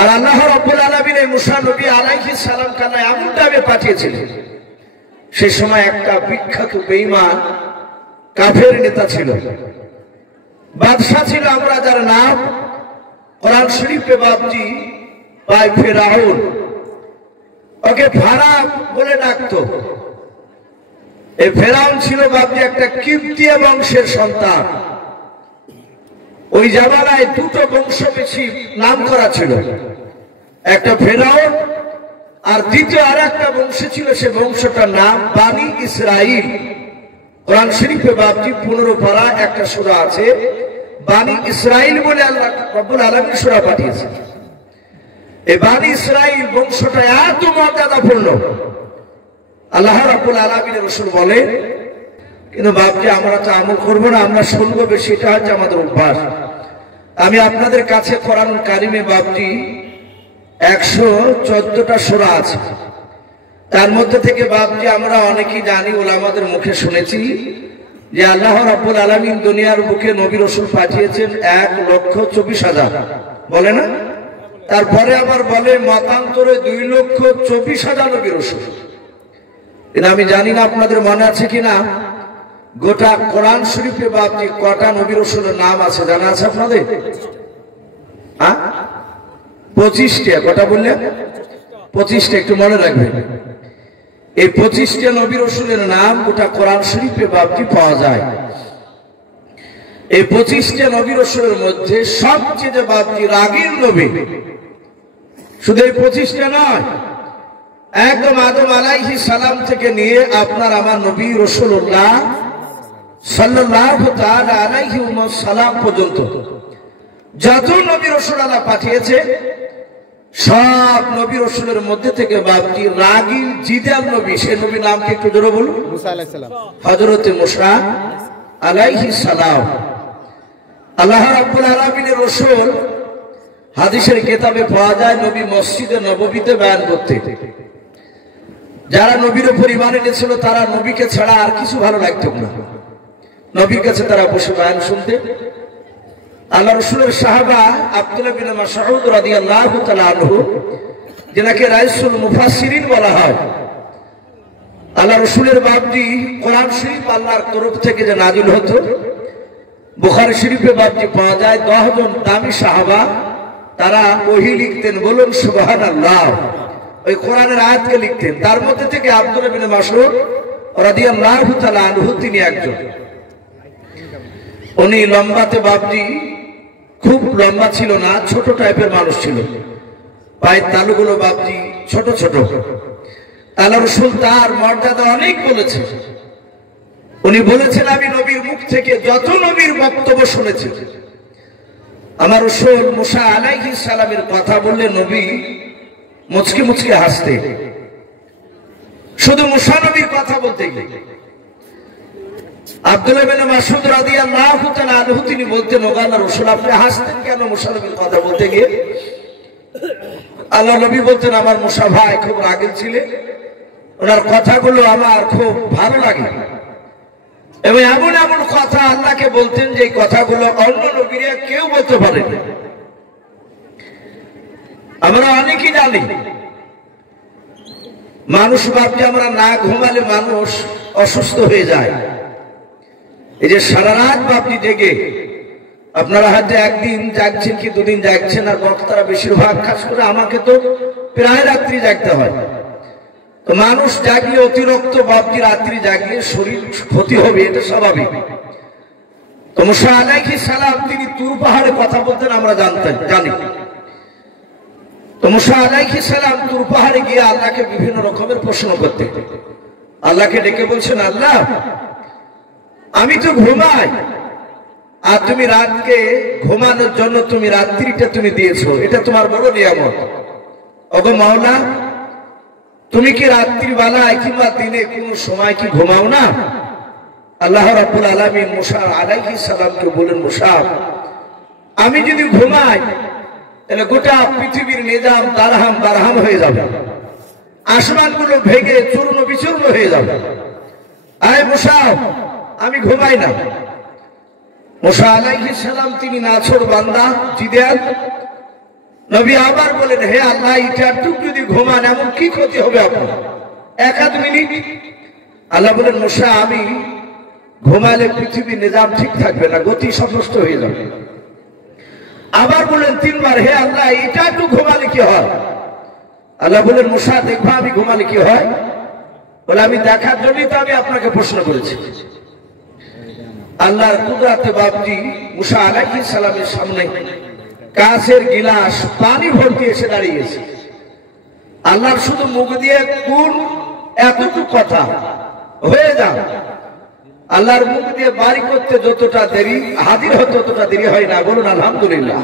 আর আল্লাহ রাব্বুল আলামিন এই মুসা নবী আলাইহিস সালাম কানে এমন টাইমে পাঠিয়েছিলেন, সেই সময় একটা বিখ্যাত বেঈমান কাফের নেতা ছিল, বাদশা ছিল, আমরা যার নাম কোরআন শরীফে বাপজি ভাই ফেরাউন, ওকে ভাড়া বলে ডাকতো। এই ফেরাউন ছিল বাপজি একটা কিপ্তিয়া বংশের সন্তান। ওই জামানায় দুটো বংশ বেশি নাম করা ছিল, একটা ফেরাউন আর দ্বিতীয় আর একটা বংশ ছিল, সে বংশটার নাম বানি ইসরাইল। কোরআন শরীফে বাপজি 15 পারা একটা সূরা আছে, বানি ইসরাইল বলে আল্লাহ রাব্বুল আলামিন সূরা পাঠিয়েছেন। এই বানি ইসরাইল বংশটা এত মর্যাদাপূর্ণ, আল্লাহ রাব্বুল আলামিনের রাসূল বলে, কিন্তু বাপজি আমরা তো আমল করবো না, আমরা শুনবো বেশি, এটা হচ্ছে আমাদের অভ্যাস। আমি আপনাদের কাছে কোরআন কারিমে বাপজি 114টা সূরা আছে, তার মধ্যে থেকে বাপজি আমরা অনেকেই জানি, ওলামাদের মুখে শুনেছি যে আল্লাহ রাব্বুল আলামিন দুনিয়ার বুকে নবী রাসূল পাঠিয়েছেন 1,24,000, বলে না? তারপরে আবার বলে মতান্তরে 2,24,000 নবী রাসূল। কিন্তু আমি জানি না আপনাদের মনে আছে কিনা, গোটা কোরআন শরীফে বাপজি কটা নবী রাসূলের নাম আছে জানা আছে আপনাদের? 25টা। কটা বললেন? 25টা, একটু মনে রাখবেন। এই 25টা নবী রাসূলের নাম গোটা কোরআন শরীফে বাপজি পাওয়া যায়। এই 25টা নবী রাসূলের মধ্যে সবচেয়ে বাপজি রাগীর নবী শুধু এই 25টা নয়, একদম আদম আলাইহিস সালাম থেকে নিয়ে আপনার আমার নবী রাসূলুল্লাহ সাল্লাল্লাহু তাআলা আলাইহি ওয়াসাল্লাম পর্যন্ত যত নবী রাসূল আল্লাহ পাঠিয়েছে, সব নবী রাসূলের মধ্যে থেকে বাপজি রাগী জিদাল নবী, সে নবীর নাম কি একটু জোরে বলুন? মুসা আলাইহিস সালাম। হযরতে মুসা আলাইহিস সালাম। আল্লাহ রাব্বুল আলামিনের রাসূল হাদিসের কিতাবে পাওয়া যায়, নবী মসজিদে নববীতে বয়ান করতে। যারা নবীর উপর ঈমান এনেছিল তারা নবীকে ছাড়া আর কিছু ভালো লাগতো না, নবীর কাছে তারা বসে বয়ান শুনতে। আল্লাহ রাসূলের সাহাবা আব্দুল্লাহ বিন মাসউদ রাদিয়াল্লাহু তাআলা আনহু, যেনাকে রাইসুল মুফাসসিরিন বলা হয়, আল্লাহ রাসূলের বাপজি কোরআন শরীফ আল্লাহর তরফ থেকে যে নাজিল হতো, বুখারী শরীফে বাপজি পাওয়া যায় 10 জন দামি সাহাবা, তারা ওহী লিখতেন, বলুন সুবহানাল্লাহ, ওই কোরআনের আয়াতকে লিখতেন। তার মধ্যে থেকে আব্দুল্লাহ বিন মাসউদ রাদিয়াল্লাহু তাআলা আনহু তিনি একজন। উনি লম্বাতে বাপজি খুব লম্বা ছিল না, ছোট টাইপের মানুষ ছিল, পায়ের তালুগুলো বাপজি ছোট ছোট। আল্লাহ রাসূল তার মর্যাদা অনেক বলেছে। উনি বলেছেন, আমি নবীর মুখ থেকে যত নবীর বক্তব্য শুনেছি, আমার রাসূল মুসা আলাইহিস সালামের কথা বললে নবী মুচকি মুচকি হাসতে, শুধু মুসা নবীর কথা বলতে গিয়ে। আব্দুল্লাহ বিন মাসউদ রাদিয়াল্লাহু তাআলা আনহু তিনি বলতেন, ও আল্লাহর রাসূল আপনি হাসতেন কেন মুসা নবীর কথা বলতে গিয়ে? আল্লাহ নবী বলতেন, আমার মুসা ভাই খুব রাগী ছিলেন, ওনার কথাগুলো আমার খুব ভালো লাগে, এবং এমন এমন কথা আল্লাহকে বলতেন যে কথাগুলো অন্য নবীরা কেউ বলতে পারে না। আমরা অনেকেই জানি, মানুষ ভাবছে আমরা না ঘুমালে মানুষ অসুস্থ হয়ে যায়। এই যে সারা রাত বাপজি জেগে, আপনারা হয়তো একদিন জাগছেন কি দুদিন জাগছেন, আর বক্তারা বেশিরভাগ, খাস করে আমাকে তো প্রায় রাত্রি জাগতে হয়। তো মানুষ জাগলে অতিরিক্ত বাপজি রাত্রি জাগলে শরীর ক্ষতি হবে, এটা স্বাভাবিক। তো মুসা আলাইহিস সালাম তিনি তুর পাহাড়ে কথা বলতেন, আমরা জানি। তো মুসা আলাইহিস সালাম তুর পাহাড়ে গিয়ে আল্লাহকে বিভিন্ন রকমের প্রশ্ন করতেন। আল্লাহকে ডেকে বলছেন, আল্লাহ আমি তো ঘুমাই, আর তুমি রাতকে ঘুমানোর জন্য তুমি রাত্রিটা তুমি দিয়েছো, এটা তোমার বড় নিয়ামত। ওগো মাওলা, তুমি কি রাত্রি বেলায় কিংবা দিনে কোন সময় কি ঘুমাও না? আল্লাহ রাব্বুল আলামিন মুসা আলাইহিস সালামকে বলেন, মুসা আমি যদি ঘুমাই তাহলে গোটা পৃথিবীর নিজাম দারহাম হয়ে যাবে, আসমানগুলো ভেঙে চূর্ণ বিচূর্ণ হয়ে যাবে। আয় মুসা আমি ঘুমাই না। মুসা আলাইহিস সালাম তিনি নাছোড় বান্দা, জিদেল, নবী আবার বলেন, হে আল্লাহ, একটু যদি ঘুমান এমন কি ক্ষতি হবে আপনার? 1-1 মিনিট। আল্লাহ বলেন, মুসা, আমি ঘুমালে পৃথিবীর নিজাম ঠিক থাকবে না, গতি সব নষ্ট হয়ে যাবে। আবার বলেন 3 বার, হে আল্লাহ, একটু ঘুমালে কি হয়? আল্লাহ বলেন, মুসা, দেখবা আমি ঘুমালে কি হয়? বলে, আমি দেখার জন্যই তো আমি আপনাকে প্রশ্ন করেছি। আল্লাহর কুদরতে বাপজি মুসা আলাইহিস সালামের সামনে কাঁচের গিলাস পানি ভর্তি এসে দাঁড়িয়েছে। আল্লাহর শুধু মুখ দিয়ে কোন এতটুকু কথা হয়ে যান, আল্লাহর মুখ দিয়ে বাড়ি করতে যতটা দেরি হাজির হতে ততটা দেরি হয় না। বলুন আলহামদুলিল্লাহ।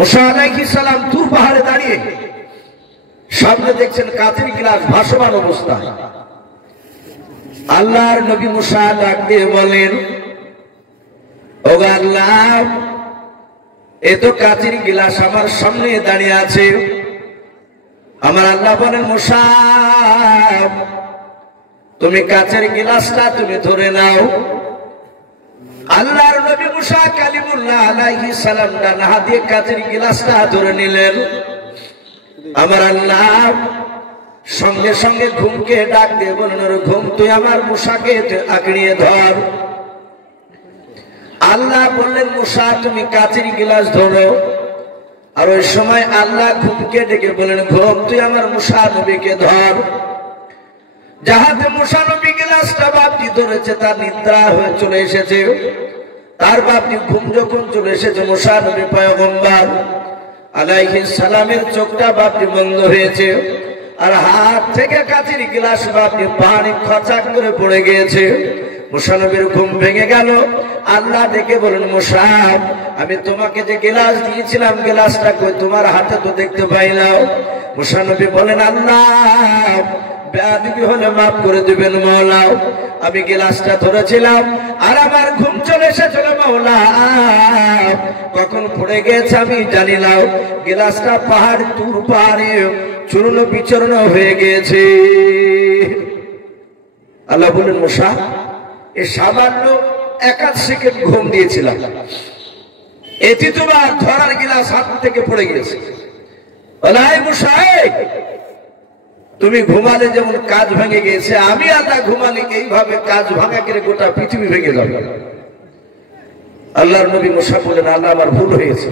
মুসা আলাইহিস সালাম তুর পাহাড়ে দাঁড়িয়ে সামনে দেখছেন কাঁচের গিলাস ভাসমান অবস্থায়। আল্লাহর নবী মুসা ডাক দিয়ে বলেন, ও আল্লাহ, এ তো কাঁচের গিলাস আমার সামনে দাঁড়িয়ে আছে। আমার আল্লাহ বলেন, মুসা, তুমি কাঁচের গিলাসটা তুমি ধরে নাও। আল্লাহর নবী মুসা কালিমুল্লাহ আলাইহিস সালাম ডান হাত দিয়ে কাঁচের গিলাসটা ধরে নিলেন। আমার আল্লাহ সঙ্গে সঙ্গে ঘুমকে ডাক দিয়ে বলেন, ঘুম, তুই আমার মুসাকে আঁকড়িয়ে ধর। আল্লাহ বললেন, মুসা, তুমি কাঁচের গিলাস ধরো। আর ওই সময় আল্লাহ ঘুমকে ডেকে বলেন, ঘুম, তুই আমার মুসা নবীকে ধর। যাহাতে মুসা নবী গিলাসটা বাপজি ধরেছে তার নিদ্রা হয়ে চলে এসেছে। তার বাপজি ঘুম যখন চলে এসেছে, মুসা নবী পয়গম্বর আলাইহিস সালামের চোখটা বাপজি বন্ধ হয়েছে। আর হাত থেকে কাঁচের গিলাস বাপজি পানি খচাক করে পড়ে গিয়েছে। মুসা নবীর ঘুম ভেঙে গেল। আল্লাহ ডেকে বলেন, মুসা, আমি তোমাকে যে গিলাস দিয়েছিলাম, গিলাসটা কই? তোমার হাতে তো দেখতে পাইলাম। মুসা নবী বলেন, আল্লাহ, বেয়াদবি হলে মাফ করে দিবেন মাওলা। আমি গিলাসটা ধরেছিলাম আর আমার ঘুম চলে এসেছিল মাওলা। কখন পড়ে গেছে আমি জানি না। গিলাসটা পাহাড় তুর পাহাড়ে চূর্ণ বিচূর্ণ হয়ে গিয়েছে। আল্লাহ বলেন, মুসা, এই সামান্য 1 সেকেন্ড ঘুম দিয়েছিলাম, এটি তোমার ধরার গিলাস হাত থেকে পড়ে গিয়েছে। মুসা, তুমি ঘুমালে যেমন কাজ ভেঙে গেছে, আমি আল্লাহ ঘুমালে এইভাবে কাজ ভাঙা করে গোটা পৃথিবী ভেঙে যাবে। আল্লাহর নবী মুসা বলেন, আল্লাহ, আমার ভুল হয়েছে,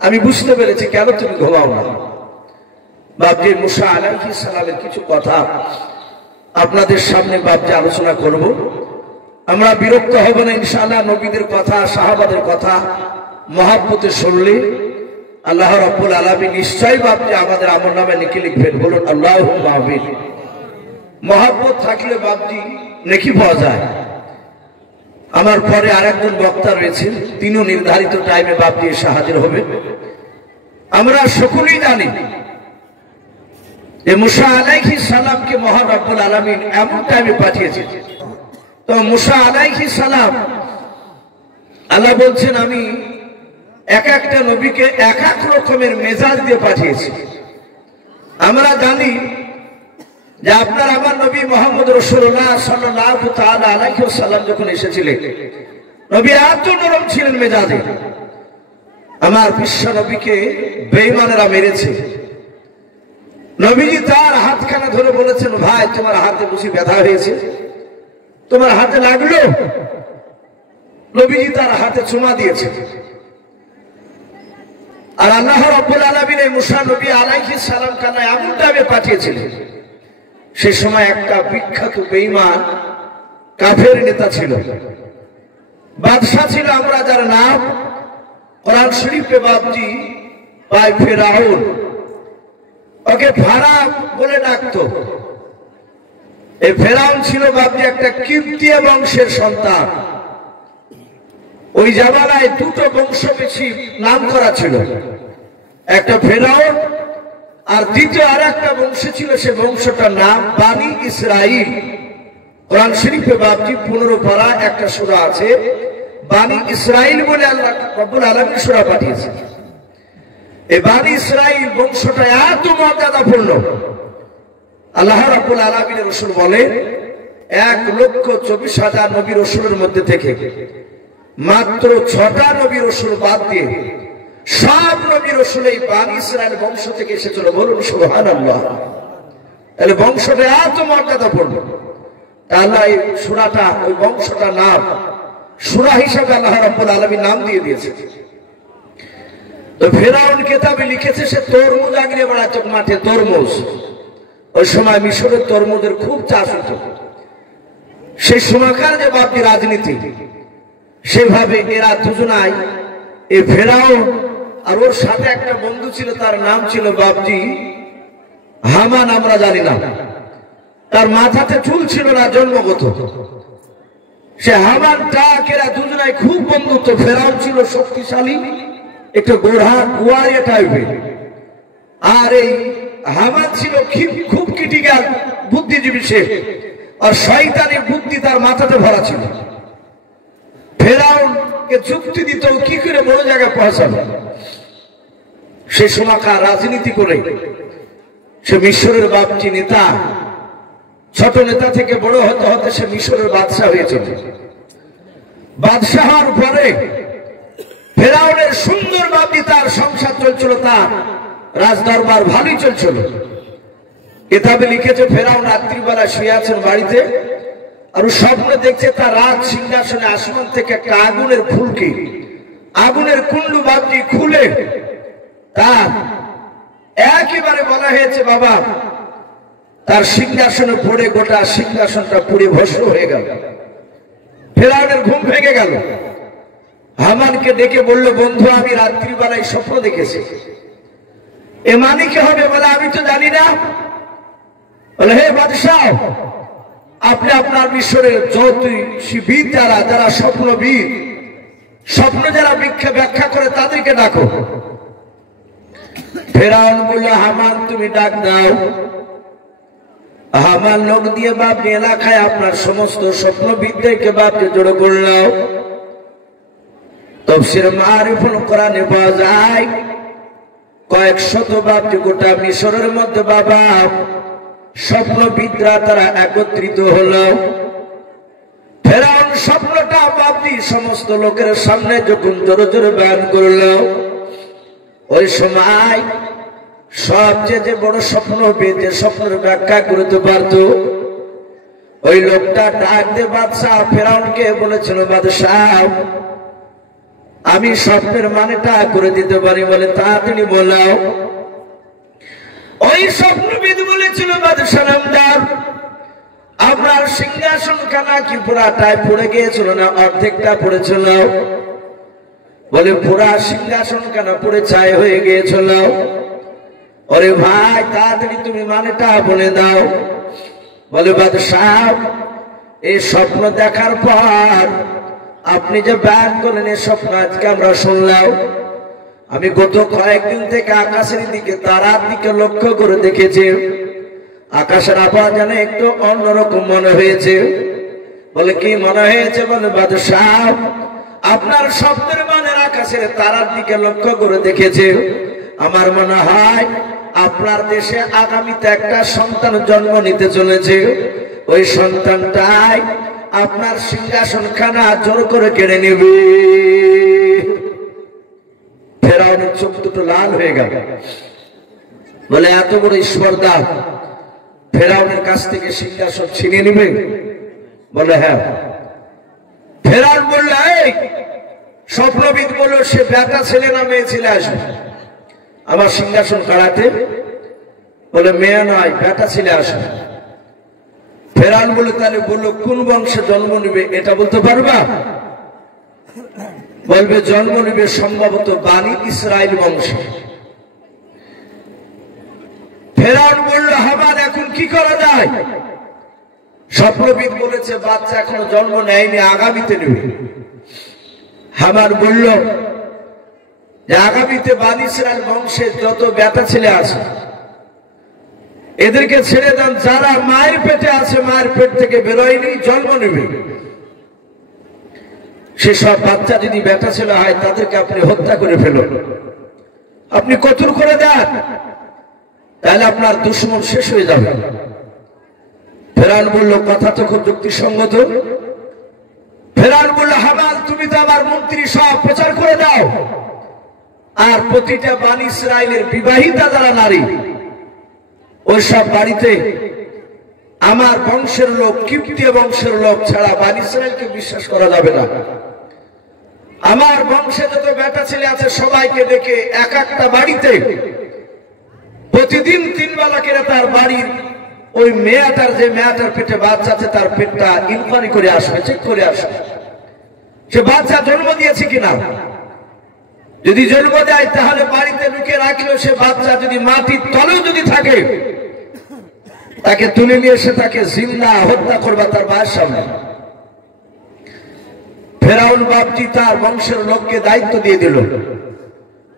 আমি বুঝতে পেরেছি, কেন তুমি ঘুমাও না? বাপজি মুসা আলাইহিস সালামের কিছু কথা আপনাদের সামনে বাপজি আলোচনা করব। আমরা বিরক্ত হব না ইনশাআল্লাহ। নবীদের কথা, সাহাবাদের কথা মহব্বতে শুনলে আল্লাহ রাব্বুল আলামিন নিশ্চয়ই বাপজি আমাদের আমলনামায় নেকি লিখবেন। বলুন আল্লাহুম্মা আমিন। মহব্বত থাকলে বাপজি নেকি পাওয়া যায়। আমার পরে আরেকজন বক্তা রয়েছেন, তিনিও নির্ধারিত টাইমে বাপজি এসে হাজির হবে। আমরা সকলেই জানি যে মুসা আলাইহিস সালামকে মহান রব্বুল আলামিন এমন টাইমে পাঠিয়েছেন। তো মুসা আলাইহিস সালাম, আল্লাহ বলছেন, আমি এক একটা নবীকে এক এক রকমের মেজাজ দিয়ে পাঠিয়েছি। আমরা জানি যে আপনার আমার নবী মুহাম্মদ রাসূলুল্লাহ সাল্লাল্লাহু তাআলা আলাইহি ওয়াসাল্লাম যখন এসেছিলেন, নবী এত নরম ছিলেন মেজাজে, আমার বিশ্ব নবীকে বেঈমানেরা মেরেছে। নবীজি তার হাতখানা ধরে বলেছেন, ভাই, তোমার হাতে বুঝি ব্যথা হয়েছে? তোমার হাতে লাগলো? নবীজি তার হাতে চুমা দিয়েছে। আর আল্লাহ রাব্বুল আলামিন এই মুসা নবী আলাইহিস সালাম কানা এমন টাইমে পাঠিয়েছিলেন। সেই সময় একটা বিখ্যাত বেঈমান কাফের নেতা ছিল, বাদশা ছিল, আমরা যার নাম কোরআন শরীফে বাপজি পাই ফেরাউন। ওকে ফারা বলে ডাকতো। এই ফেরাউন ছিল বাপজি একটা কিপ্তিয়া বংশের সন্তান। ওই জামানায় দুটো বংশ বেশি নাম করা ছিল, একটা ফেরাউন আর দ্বিতীয় আর একটা বংশ ছিল, সে বংশটার নাম বানি ইসরাইল। কোরআন শরীফে বাপজি 15 পারা একটা সূরা আছে, বানি ইসরাইল বলে আল্লাহ রাব্বুল আলামিন সূরা পাঠিয়েছেন। এই বানি ইসরাইল বংশটা এত মর্যাদাপূর্ণ, আল্লাহ রাব্বুল আলামিনের রাসূল বলেন 1,24,000 নবী রাসূলের মধ্যে থেকে মাত্র 6টা নবী রাসূল বাদ দিয়ে সব নবী রাসূল এই বনী ইসরাইল বংশ থেকে এসেছিল। বলুন সুবহানাল্লাহ। তাহলে বংশটা এত মর্যাদাপূর্ণ, আল্লাহ এই সূরাটা ওই বংশটা নাম সূরা হিসেবে আল্লাহ রাব্বুল আলামিন নাম দিয়ে দিয়েছে। তো ফেরাউন কিতাবে লিখেছে সে তরমুজ আগিয়ে বেড়াচ্ছে মাঠে, তরমুজ। ওই সময় মিশরের তরমুজের খুব চাষ হতো। সেই সময়কার যে বাপজি রাজনীতি, সেভাবে এরা দুজনাই, এই ফেরাউন আর ওর সাথে একটা বন্ধু ছিল, তার নাম ছিল বাপজি হামান। আমরা জানি না, তার মাথাতে চুল ছিল না জন্মগত। সে হামানটা এরা দুজনাই খুব বন্ধুত্ব। ফেরাউন ছিল শক্তিশালী, একটু গোয়ারিয়া টাইপের, আর এই হামান ছিল খুব ক্রিটিক্যাল বুদ্ধিজীবী সে, আর শয়তানি বুদ্ধি তার মাথাতে ভরা ছিল। ফেরাউনকে যুক্তি দিত কি করে বড় জায়গায় পৌঁছাবে। সে সময়কার রাজনীতি করে সে মিশরের বাপজি নেতা, ছোট নেতা থেকে বড় হতে হতে সে মিশরের বাদশাহ হয়েছিল। বাদশাহ হওয়ার পরে ফেরাউনের সুন্দর বাপজি তার সংসার চলছিল, তার রাজদরবার ভালোই চলছিল। কিতাবে লিখেছে ফেরাউন রাত্রিবেলা শুয়ে আছেন বাড়িতে, আর স্বপ্নে দেখছে তার রাজ সিংহাসনে আসমান থেকে একটা আগুনের ফুলকি, আগুনের কুণ্ডু বাপজি খুলে তার একেবারে বলা হয়েছে বাবা তার সিংহাসনে পড়ে গোটা সিংহাসনটা পুড়ে ভস্ম হয়ে গেল। ফেরাউনের ঘুম ভেঙে গেল। হামানকে ডেকে বলল, বন্ধু আমি রাত্রিবেলায় স্বপ্ন দেখেছি, এ মানে কি হবে? বলে আমি তো জানি না। বলে হে বাদশাহ, আপনি আপনার মিশরের জ্যোতিষীবিদ যারা স্বপ্নবিদ, স্বপ্ন যারা ব্যাখ্যা করে তাদেরকে ডাকো। ফেরাউন বলল, হামান তুমি ডাক দাও। হামান লোক দিয়ে বাপনি এলাকায় আপনার সমস্ত স্বপ্নবিদদেরকে বাপকে জড়ো করলাম। তাফসীর মারিফুল কোরআনে পাওয়া যায় কয়েক শত বাপটি গোটা মিশরের মধ্যে বাবা স্বপ্নবিদরা তারা একত্রিত হলো। ফেরাউন স্বপ্নটা বাপটি সমস্ত লোকের সামনে যখন জোরে জোরে বয়ান করলো, ওই সময় সবচেয়ে যে বড় স্বপ্নবিদ, যে স্বপ্নের ব্যাখ্যা করতে পারত, ওই লোকটা ডাক দিয়ে বাদশাহ ফেরাউনকে বলেছিল, বাদশাহ আমি স্বপ্নের মানেটা করে দিতে পারি। বলে তাড়াতাড়ি বলাও। ওই স্বপ্নবিদ বলেছিল, বাদশাহ নামদার আপনার সিংহাসন খানা কি পুরাটাই পড়ে গিয়েছিল না অর্ধেকটা পড়েছিল? বলে পুরা সিংহাসন খানা পড়ে ছাই হয়ে গিয়েছিল। ওরে ভাই তাড়াতাড়ি তুমি মানেটা বলে দাও। বলে বাদশাহ এই স্বপ্ন দেখার পর আপনি যে বয়ান করলেন এই স্বপ্ন আজকে আমরা শুনলাম। আমি গত কয়েকদিন থেকে আকাশের দিকে তারার দিকে লক্ষ্য করে দেখেছি, আকাশের আবহাওয়া যেন একটু অন্যরকম মনে হয়েছে। বলে কি মনে হয়েছে? বলে বাদশাহ আপনার স্বপ্নের মানে আকাশের তারার দিকে লক্ষ্য করে দেখেছে, আমার মনে হয় আপনার দেশে আগামীতে একটা সন্তান জন্ম নিতে চলেছে। ওই সন্তানটাই আপনার সিংহাসন খানা জোর করে কেড়ে নেবে। ফেরাউনের চোখ দুটো লাল হয়ে গেল। বলে এত বড় স্পর্ধা, ফেরাউনের কাছ থেকে সিংহাসন ছিনিয়ে নিবে? বলে হ্যাঁ। ফেরাউন বলল, এই স্বপ্নবিদ বলল সে বেটা ছেলে না মেয়ে ছেলে আসবে আমার সিংহাসন কাড়াতে? বলে মেয়ে নয়, বেটা ছেলে আসবে। ফেরাউন বলে তাহলে বললো কোন বংশে জন্ম নিবে এটা বলতে পারবা? বলবে জন্ম নিবে সম্ভবত বানি ইসরাইল বংশে। ফেরাউন বলল, হামান এখন কি করা যায়? স্বপ্নবিদ বলেছে বাচ্চা এখনো জন্ম নেয়নি, আগামীতে নেবে। হামান বলল যে আগামীতে বানি ইসরাইল বংশে যত বেটা ছেলে আছে এদেরকে ছেড়ে দেন, যারা মায়ের পেটে আছে মায়ের পেট থেকে বেরোয়নি জন্ম নেবে সেসব বাচ্চা যদি বেটা ছেলে হয় তাদেরকে আপনি হত্যা করে ফেলুন, আপনি কতল করে দেন, তাহলে আপনার দুশ্মন শেষ হয়ে যাবে। ফেরাউন বলল কথা তো খুব যুক্তিসঙ্গত। ফেরাউন বলল, হামান তুমি তো আমার মন্ত্রী সব প্রচার করে দাও, আর প্রতিটা বানি ইসরায়েলের বিবাহিতা যারা নারী, ওইসব বাড়িতে আমার বংশের লোক, কিপ্তীয় বংশের লোক ছাড়া বানি ইসরায়েলকে বিশ্বাস করা যাবে না। আমার বংশে যত বেটা ছেলে আছে সবাইকে ডেকে এক একটা বাড়িতে প্রতিদিন 3 বেলা করে তার বাড়ির ওই মেয়েটার, যে মেয়েটার পেটে বাচ্চা আছে, তার পেটটা ইনকোয়ারি করে আসবে, চেক করে আসবে সে বাচ্চা জন্ম দিয়েছে কিনা। যদি জন্ম দেয় তাহলে বাড়িতে লুকিয়ে রাখলেও সে বাচ্চা যদি মাটির তলেও যদি থাকে, তাকে তুলে নিয়ে এসে তাকে জিন্দা হত্যা করবা তার মায়ের সামনে। ফেরাউন বাপজি তার বংশের লোককে দায়িত্ব দিয়ে দিল,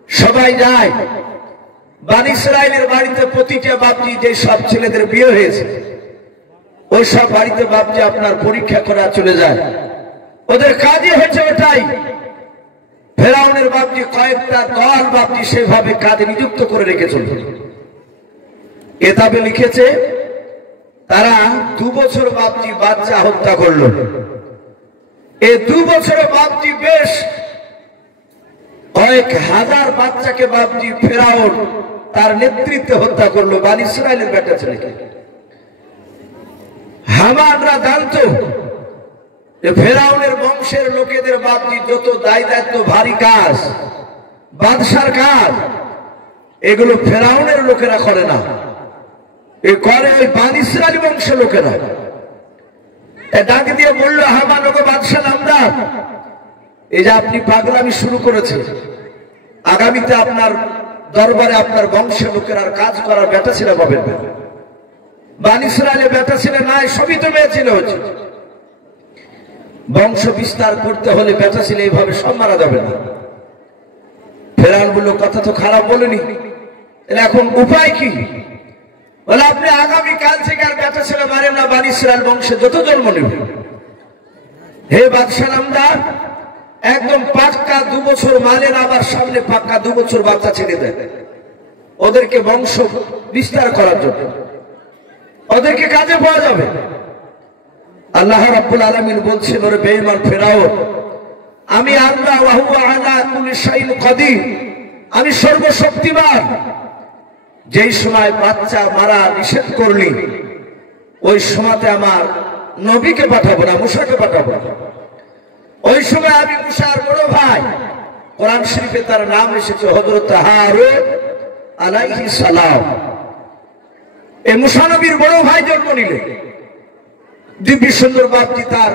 সবাই যায় বানি ইসরায়েলের বাড়িতে। প্রতিটা বাপজি যে সব ছেলেদের বিয়ে হয়েছে ওই সব বাড়িতে বাপজি আপনার পরীক্ষা করা চলে যায়। ওদের কাজই হচ্ছে ওটাই। ফেরাউনের বাপজি কয়েকটা দল বাপজি সেভাবে কাজে নিযুক্ত করে রেখেছিল। কিতাবে লিখেছে তারা 2 বছর বাপজি বাচ্চা হত্যা করলো। এই 2 বছরে বাপজি বেশ কয়েক হাজার বাচ্চাকে বাপজি ফেরাউন তার নেতৃত্বে হত্যা করলো, বানি ইসরায়েলের বেটা ছেলেকে। হামানরা জানতো যে ফেরাউনের বংশের লোকেদের বাপজি যত দায় দায়িত্ব, ভারী কাজ, বাদশার কাজ, এগুলো ফেরাউনের লোকেরা করে না, এ করে ওই বানি ইসরায়েল বংশের লোকেরা। ডাক দিয়ে বললো, হামান ওগো বাদশা নামদার, এই যে আপনি পাগলামি শুরু করেছেন, আগামীতে আপনার দরবারে আপনার বংশের লোকের আর কাজ করার বেটা ছেলে পাবেন না। বানি ইসরায়েলের বেটা ছেলে নাই, সবই তো মেয়ে ছেলে হচ্ছে। বংশ বিস্তার করতে হলে বেটা ছেলে এইভাবে সব মারা যাবে না। ফেরাউন বলল, কথা তো খারাপ বলেনি, এখন উপায় কি? বলে, আপনি আগামী কাল থেকে আর বেটা ছেলে মারেন না, বানি ইসরায়েল বংশে যত জন্ম নেবে। হে বাদশা নামদার, একদম পাক্কা 2 বছর মানেন, আবার সামনে পাক্কা 2 বছর বাচ্চা ছেড়ে দেয় ওদেরকে বংশ বিস্তার করার জন্য, ওদেরকে কাজে পাওয়া যাবে। আল্লাহ রাব্বুল আলামিন বলছেন, ওরে বেঈমান ফেরাউন, আমি আল্লাহ ওয়া হুয়া আলা কুল্লি শাইইন কাদির, আমি সর্বশক্তিমান। যেই সময় বাচ্চা মারা নিষেধ করলি ওই সময়তে আমার নবীকে পাঠাবো না, মুসাকে পাঠাবো না। ওই সময় আমি মুসার বড় ভাই, কোরআন শরীফে তার নাম এসেছে হযরত হারুন আলাইহিস সালাম। এই মুসা নবীর বড় ভাই জন্ম নিলে দিব্য সুন্দর বাপজি তার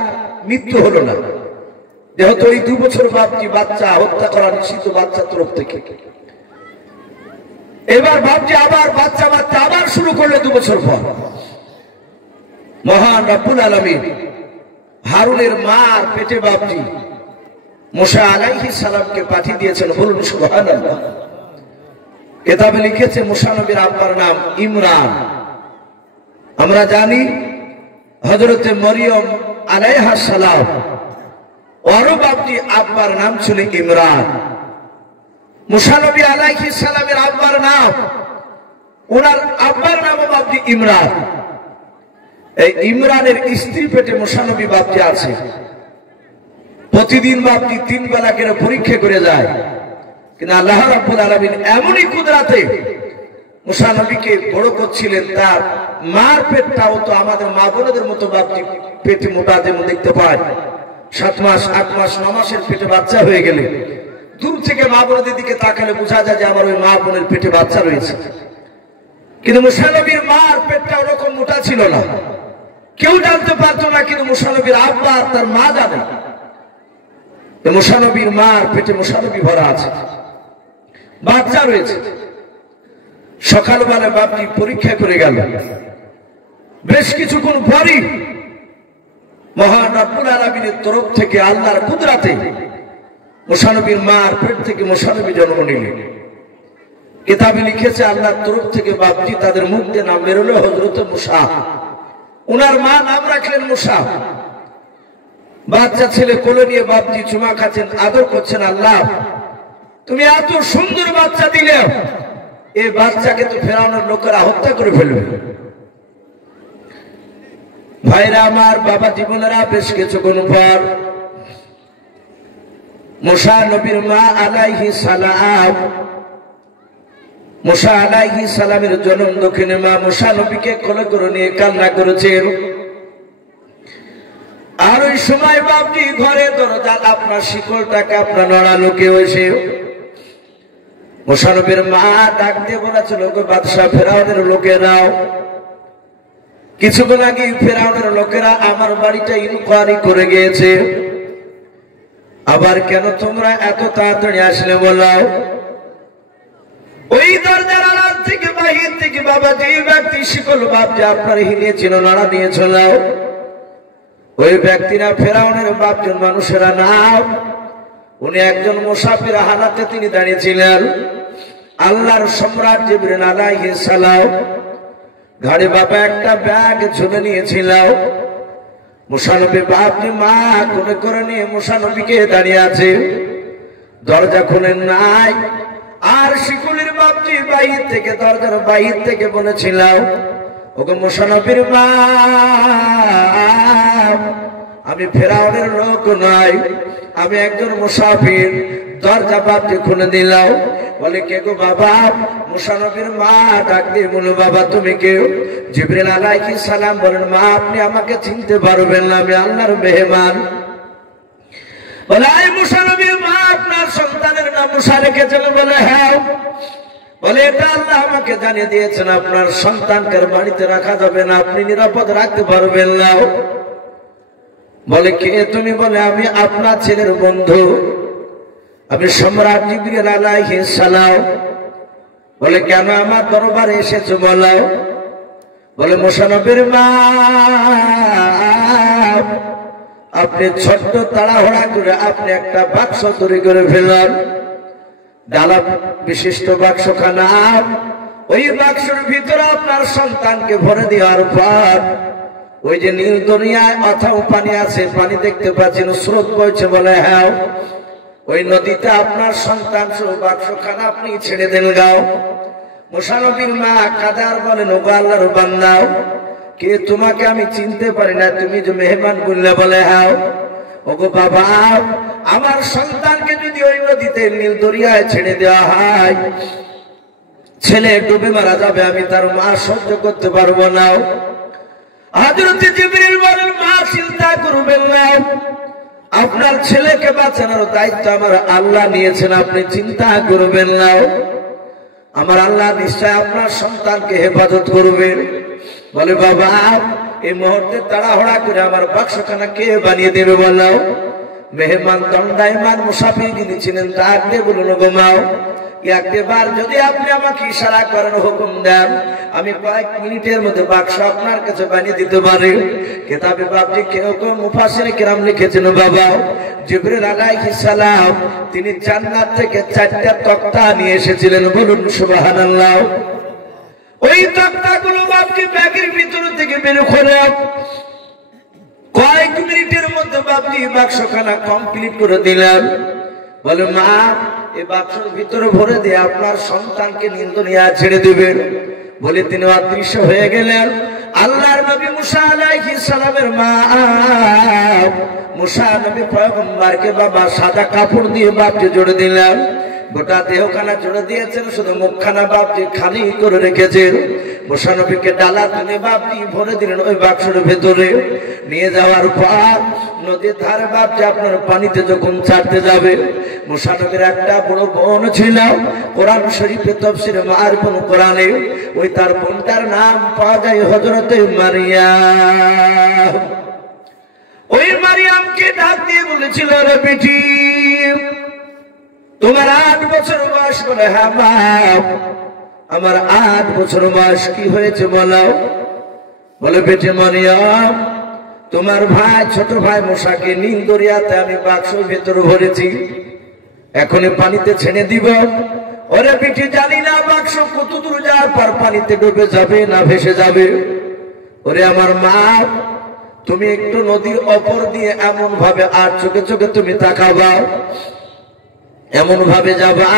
মৃত্যু হলো না, যেহেতু ওই 2 বছর বাপজি বাচ্চা হত্যা করা নিষিদ্ধ বাচ্চা তরফ থেকে। এবার বাপজি আবার বাচ্চা বাচ্চা আবার শুরু করলে 2 বছর পর। মহান রব্বুল আলামিন হারুনের মার পেটে বাপজি মুসা আলাইহিস সালামকে পাঠিয়ে দিয়েছেন। বলুন সুবহানাল্লাহ। কিতাবে লিখেছে মুসা নবীর আব্বার নাম ইমরান। আমরা জানি হযরতে মরিয়ম আলাইহাস সালাম ওরও বাপজি আব্বার নাম ছিল ইমরান। মুসা নবী আলাইহিস সালামের আব্বার নাম, ওনার আব্বার নামও বাপজি ইমরান। এই ইমরানের স্ত্রী পেটে মুসা নবী বাপজি আছে। প্রতিদিন বাপজি 3 বেলা করে পরীক্ষা করে যায়, কিন্তু আল্লাহ রাব্বুল আলামিন এমনই কুদরতে মুসা নবীকে বড় করছিলেন। তার মার পেটটাও তো আমাদের মা বোনদের মতো বাপজি পেটে মোটা যেমন দেখতে পায়, 7 মাস 8 মাস 9 মাসের পেটে বাচ্চা হয়ে গেলে দূর থেকে মা বোনদের দিকে তাকালে বোঝা যায় যে আমার ওই মা বোনের পেটে বাচ্চা রয়েছে। কিন্তু মুসা নবীর মার পেটটা ওরকম মোটা ছিল না, কেউ জানতে পারতো না, কিন্তু মুসা নবীর আব্বা আর তার মা জানে মুসা নবীর মার পেটে মুসা নবী ভরা আছে, বাচ্চা রয়েছে। সকালবেলা বাপজি পরীক্ষা করে গেল। বেশ কিছুক্ষণ পরই মহান রব্বুল আলামিনের তরফ থেকে আল্লাহর কুদরতে মুসা নবীর মার পেট থেকে মুসা নবী জন্ম নিলেন। কিতাবে লিখেছে আল্লাহর তরফ থেকে বাপজি তাদের মুখ দিয়ে নাম বেরোলো হযরত মুসা। উনার মা নাম রাখলেন মুসা। বাচ্চা ছেলে কোলে নিয়ে বাপজি চুমা খাচ্ছেন, আদর করছেন। আল্লাহ, তুমি এত সুন্দর বাচ্চা দিলে, এই বাচ্চাকে তো ফেরাউনের লোকেরা হত্যা করে ফেলবে। ভাইরা আমার, বাবা জীবনেরা, বেশ কিছুক্ষণ পর মুসা নবীর মা আলাইহিস সালাম, মুসা আলাইহিস সালামের জন্ম দক্ষিণে মা মুসা নবীকে কোলে করে নিয়ে কান্না করেছেন। আর ওই সময় বাপজি ঘরে দরজা আপনার শিকলটাকে আপনার নড়ালো কেউ এসে মুসা নবীর মা ডাক দিয়ে বলেছিল, বাদশাহ ফেরাউনের লোকেরাও কিছুক্ষণ আগে ফেরাউনের লোকেরা আমার বাড়িটা ইনকোয়ারি করে গিয়েছে, আবার কেন তোমরা এত তাড়াতাড়ি আসলে বলাও। ওই দরজার আড়াল থেকে বাহির থেকে বাবা যে ব্যক্তি শিকল বাপজি আপনার হিলিয়েছিল নাড়া দিয়েছিল, ওই ব্যক্তিরা ফেরাউনের বাপজন মানুষেরা নাম, উনি একজন মুসাফির হালাতে তিনি দাঁড়িয়েছিলেন। আল্লাহর সম্রাট জিবরিল আলাইহিস সালাম ঘাড়ে বাবা একটা ব্যাগ ঝুলে নিয়েছিল। মুসা নবী বাপজি মা কোলে করে নিয়ে মুসা নবীকে দাঁড়িয়ে আছে, দরজা খুলেন নাই। আর শিকুলির বাপজি বাহির থেকে দরজার বাহির থেকে বলেছিল, ওগো মুসা নবীর মা, আমি ফেরাউনের লোক নয়, আমি একজন মুসাফির। দরজা বাপজি খুলে দিলাম। বলে কে গো বাবা? মুসা নবীর মা ডাক দিয়ে বলো, বাবা তুমি কেউ? জিবরিল আলাইহিস সালাম বলেন, মা আপনি আমাকে চিনতে পারবেন না, আমি আল্লাহর মেহমান। বলে আই মুসা নবীর মা, আপনার সন্তানের নাম মুসা রেখেছেন? বলে হ্যাঁ। বলে এটা আল্লাহ আমাকে জানিয়ে দিয়েছেন, আপনার সন্তানকে বাড়িতে রাখা যাবে না, আপনি নিরাপদ রাখতে পারবেন না। বলে কে তুমি? বলে আমি আপনার ছেলের বন্ধু, আমি সম্রাট জিবরিল আলাইহিস সালাম। বলে কেন আমার দরবারে এসেছো বলো। বলে মুসা নবীর মা, আপনি ছোট্ট তাড়াহুড়া করে আপনি একটা বাক্স তৈরি করে ফেললেন, ডালা বিশিষ্ট বাক্সখানা। ওই বাক্সের ভিতরে আপনার সন্তানকে ভরে দেওয়ার পর ওই যে নীল দরিয়ায় অথাও পানি আছে, পানি দেখতে পাচ্ছেন, স্রোত বইছে। বলে হ্যাঁ। ওই নদীতে আপনার সন্তান সহ বাক্সখানা আপনি ছেড়ে দেন গাও। মুসা নবীর মা কাদার বলেন, ওগো আল্লাহর বান্দা, কে তোমাকে আমি চিনতে পারি না, তুমি যে মেহমান বললে। বলে হ্যাঁ। ওগো বাবা, আমার সন্তানকে যদি ওই নদীতে নীল দরিয়ায় ছেড়ে দেওয়া হয়, ছেলে ডুবে মারা যাবে, আমি তার মা সহ্য করতে পারবো না। হযরত জিবরিল বলেন, মা চিন্তা করবেন না, আপনার ছেলেকে বাঁচানোর দায়িত্ব আমার আল্লাহ নিয়েছেন, আপনি চিন্তা করবেন না, আমার আল্লাহ নিশ্চয় আপনার সন্তানকে হেফাজত করবেন। বলে বাবা, এই মুহূর্তে তাড়াহুড়া করে আমার বাক্সখানা কে বানিয়ে দেবে বলো। মেহমান দণ্ডায়মান মুসাফির যিনি ছিলেন ডাক দিয়ে বলুন, গো মা, একবার যদি আপনি আমাকে ইশারা করেন, হুকুম দেন, আমি কয়েক মিনিটের মধ্যে বাক্স আপনার কাছে বানিয়ে দিতে পারি। কিতাবে বাপজি কেউ কেউ মুফাসসিরে কিরাম লিখেছেন, বাবা জিবরিল আলাইহিস সালাম তিনি জান্নাত থেকে 4টা তক্তা নিয়ে এসেছিলেন। বলুন সুবহানাল্লাহ। ওই তক্তাগুলো বাপজি ব্যাগের ভিতর থেকে বের করে কয়েক মিনিটের মধ্যে বাপজি বাক্সখানা কমপ্লিট করে দিলেন। বলে মা, এই বাক্সের ভিতরে ভরে দিয়ে আপনার সন্তানকে নীল দুনিয়া ছেড়ে দিবেন। বলে তিনি অদৃশ্য হয়ে গেলেন। আল্লাহর নবী মুসা আলাইহিস সালামের মা মুসা নবী পয়গম্বরকে বাবা সাদা কাপড় দিয়ে বাপকে জড়ে দিলেন। গোটা দেহখানা জড়ে দিয়েছেন, শুধু মুখখানা বাপজি খালি করে রেখেছেন। মুসা নবীকে ডালা তুলে বাপজি ভরে দিলেন ওই বাক্সের ভেতরে। নিয়ে যাওয়ার পর নদীর ধারে বাপজি আপনার পানিতে যখন ছাড়তে যাবে, মুসা নবীর একটা বড় বোন ছিল, কোরআন শরীফে তাফসীরে মারিফুল কোরআনে ওই তার বোনটার নাম পাওয়া যায় হযরতে মারিয়াম। ওই মারিয়ামকে ডাক দিয়ে বলেছিল, রে বেটি, তোমার 8 বছর বয়স? বলে হ্যাঁ মা, আমার 8 বছর বয়স। কি হয়েছে বলো। বলে বেটি মারিয়াম, তোমার ভাই ছোট ভাই মুসাকে নীল দরিয়াতে আমি বাক্সের ভেতরে ভরেছি, এখনই পানিতে ছেড়ে দিব। ওরে বেটি, জানি না বাক্স কত দূর যাওয়ার পর পানিতে ডুবে যাবে না ভেসে যাবে। ওরে আমার মা, তুমি একটু নদীর অপর দিয়ে এমন ভাবে আর চোখে চোখে তুমি তাকাবা, এমন ভাবে যাবা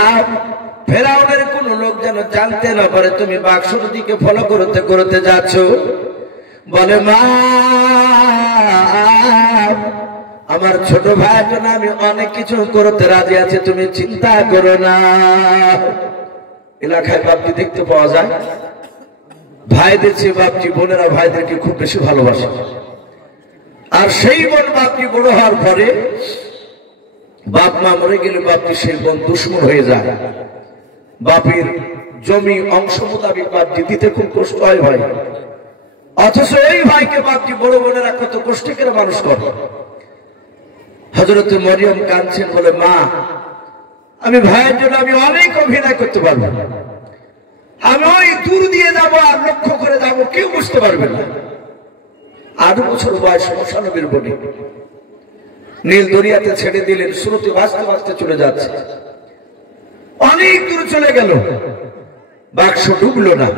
ফেরাউনের কোন লোক যেন জানতে না পারে তুমি বাক্সর দিকে ফলো করতে করতে যাচ্ছ। বলে মা, আমার ছোট ভাইয়ের জন্য আমি অনেক কিছু করতে রাজি আছি, তুমি চিন্তা করো না। এলাকায় বাপজি দেখতে পাওয়া যায়, ভাইদের চেয়ে বাপজি বোনেরা ভাইদেরকে খুব বেশি ভালোবাসে। আর সেই বোন বাপজি বড় হওয়ার পরে বাপ মা মরে গেলে বাপজি সেই বোন দুশ্মন হয়ে যায়। বাপের জমি অংশ মোতাবেক বাপজি দিতে খুব কষ্ট হয় ভাই, অথচ এই ভাইকে বাপজি বড় বোনেরা কত কষ্ট করে মানুষ করে। হযরত মরিয়ম কাঁদছেন, বলে মা আমি ভাইয়ের জন্য আমি অনেক অভিনয় করতে পারবো, আমি ওই দূর দিয়ে যাবো আর লক্ষ্য করে যাবো, কেউ বুঝতে পারবে না। 8 বছর বয়স মুসানবীর বনে নীল দরিয়াতে ছেড়ে দিলেন, স্রোতে ভাসতে ভাসতে চলে যাচ্ছে, অনেক দূর চলে গেল, বাক্স ডুবলো না।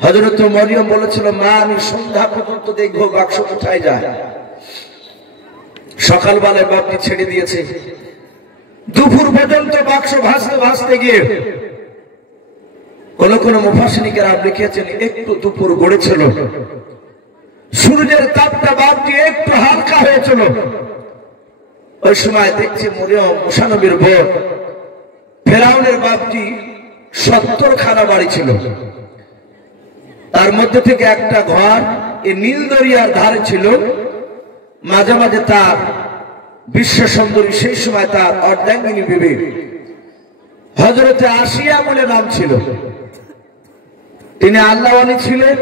হযরত মরিয়ম বলেছিল, মা আমি সন্ধ্যা পর্যন্ত দেখবো বাক্স কোথায় যায়। সকালবেলায় বাপটি ছেড়ে দিয়েছে, দুপুর পর্যন্ত বাক্স ভাসতে ভাসতে গিয়ে কোন কোন মুফাসসিরিনেরা লিখেছেন একটু দুপুর গড়েছিল, সূর্যের তাপটা বাপটি একটু হালকা হয়েছিল। ওই সময় দেখছে মরিয়ম মুসানবীর বোন, ফেরাউনের বাপটি 70 খানা বাড়ি ছিল, তার মধ্যে থেকে একটা ঘর এই নীল দরিয়ার ধারে ছিল। মাঝে মাঝে তার বিশ্ব সুন্দরী, সেই সময় তার অর্ধাঙ্গিনী বিবি হযরতে আসিয়া বলে নাম ছিল, তিনি আল্লাহওয়ালী ছিলেন।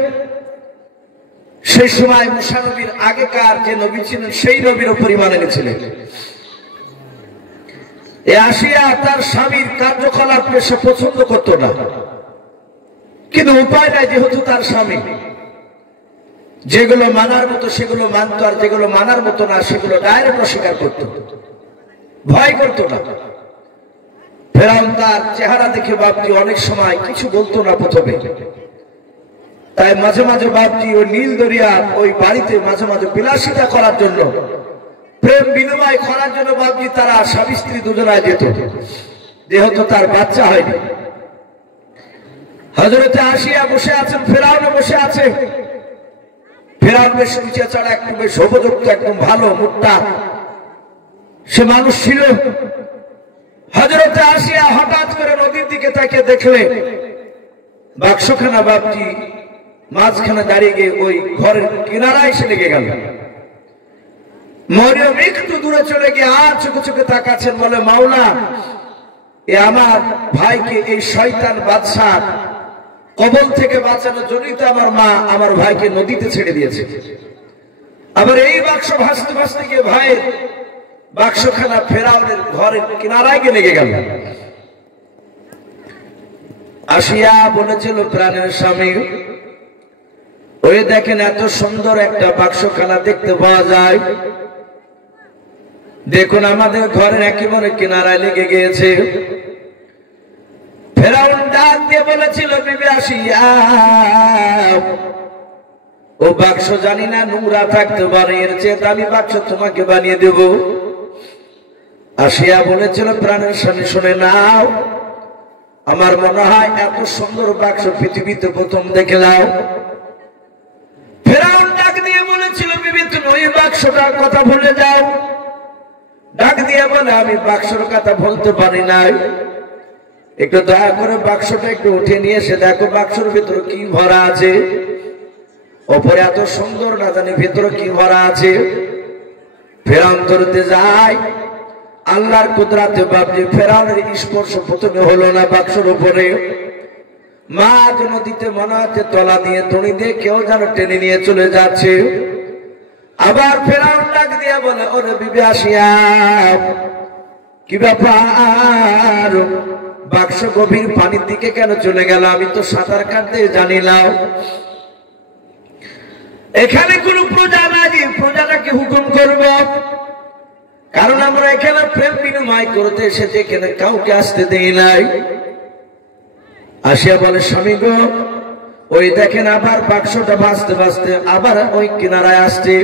সেই সময় মুসা নবীর আগেকার যে নবী ছিলেন সেই নবীর উপর ঈমান এনেছিলেন। এই আসিয়া তার স্বামীর কার্যকলাপকে সে পছন্দ করত না, কিন্তু উপায় নাই, যেহেতু তার স্বামী যেগুলো মানার মতো সেগুলো মানত, আর যেগুলো মানার মতো না সেগুলো ডাইরেক্ট অস্বীকার করত, ভয় করত না। ফেরাউন তার চেহারা দেখে বাপজি অনেক সময় কিছু বলতো না প্রথমে, তাই মাঝে মাঝে বাপজি ওই নীল দরিয়ার ওই বাড়িতে মাঝে মাঝে বিলাসিতা করার জন্য, প্রেম বিনিময় করার জন্য বাপজি তারা স্বামী স্ত্রী দুজনায় যেত, যেহেতু তার বাচ্চা হয়নি। হযরতে আসিয়া বসে আছেন, ফেরাউন বসে আছে। ফেরাউন বেশ উঁচা চড়া, একটু বেশ উপযুক্ত, একদম ভালো মোটা সে মানুষ ছিল। হযরতে আসিয়া হঠাৎ করে নদীর দিকে তাকিয়ে দেখলে বাক্সখানা বাপজি মাঝখানে দাঁড়িয়ে গিয়ে ওই ঘরের কিনারায় এসে লেগে গেল। মরিয়ম একটু দূরে চলে গিয়ে আর চোখে চোখে তাকাচ্ছেন, বলে মাওলা এ আমার ভাইকে এই শয়তান বাদশাহ কবল থেকে বাঁচানোর জন্যই তো আমার মা আমার ভাইকে নদীতে ছেড়ে দিয়েছে। আবার এই বাক্স ভাসতে ভাসতে গিয়ে ভাইয়ের বাক্সখানা ফেরাউনের ঘরের কিনারায় গিয়ে লেগে গেল। আসিয়া বলেছিল প্রাণের স্বামী, ওই দেখেন এত সুন্দর একটা বাক্সখানা দেখতে পাওয়া যায়, দেখুন আমাদের ঘরের একেবারে কিনারায় লেগে গিয়েছে। ফেরাউন ডাক দিয়ে বলেছিল, বিবি আসিয়া ও বাক্স জানি না নোংরা থাকতে পারে, এর চেয়ে দামি বাক্স তোমাকে বানিয়ে দেব। আসিয়া বলেছিল প্রাণের স্বামী শুনে নাও, আমার মনে হয় এত সুন্দর বাক্স পৃথিবীতে প্রথম দেখলাম। ফেরাউন ডাক দিয়ে বলেছিল, বিবি তুমি ওই বাক্সটার কথা ভুলে যাও। ডাক দিয়ে বলে, আমি বাক্সর কথা বলতে পারি নাই, একটু দয়া করে বাক্সটা একটু উঠে নিয়ে এসে দেখো বাক্সের ভিতরে কি ভরা আছে। ওপরে এত সুন্দর, না জানি ভিতরে কি ভরা আছে। ফেরাউন ধরতে যায়, আল্লাহর কুদরাতে বাপজি ফেরাউনের স্পর্শ প্রথমে হলো না বাক্সের উপরে। মাঝ নদীতে মনে হচ্ছে তলা দিয়ে দড়ি দিয়ে কেউ যেন টেনে নিয়ে চলে যাচ্ছে। আবার ফেরাউন ডাক দিয়ে বলে, ওরে বিবি আসিয়া কি ব্যাপার, বাক্স গভীর পানির দিকে কেন চলে গেল? আমি তো সাঁতার কাটতে জানি না। এখানে কোন প্রজা নাই, প্রজাটাকে হুকুম করব, কারণ আমরা এখানে প্রেম বিনিময় করতে এসেছি, এখানে কাউকে আসতে দেই নাই। আসিয়া বলে, স্বামী গো ওই দেখেন আবার বাক্সটা ভাসতে ভাসতে আবার ওই কিনারায় আসছে,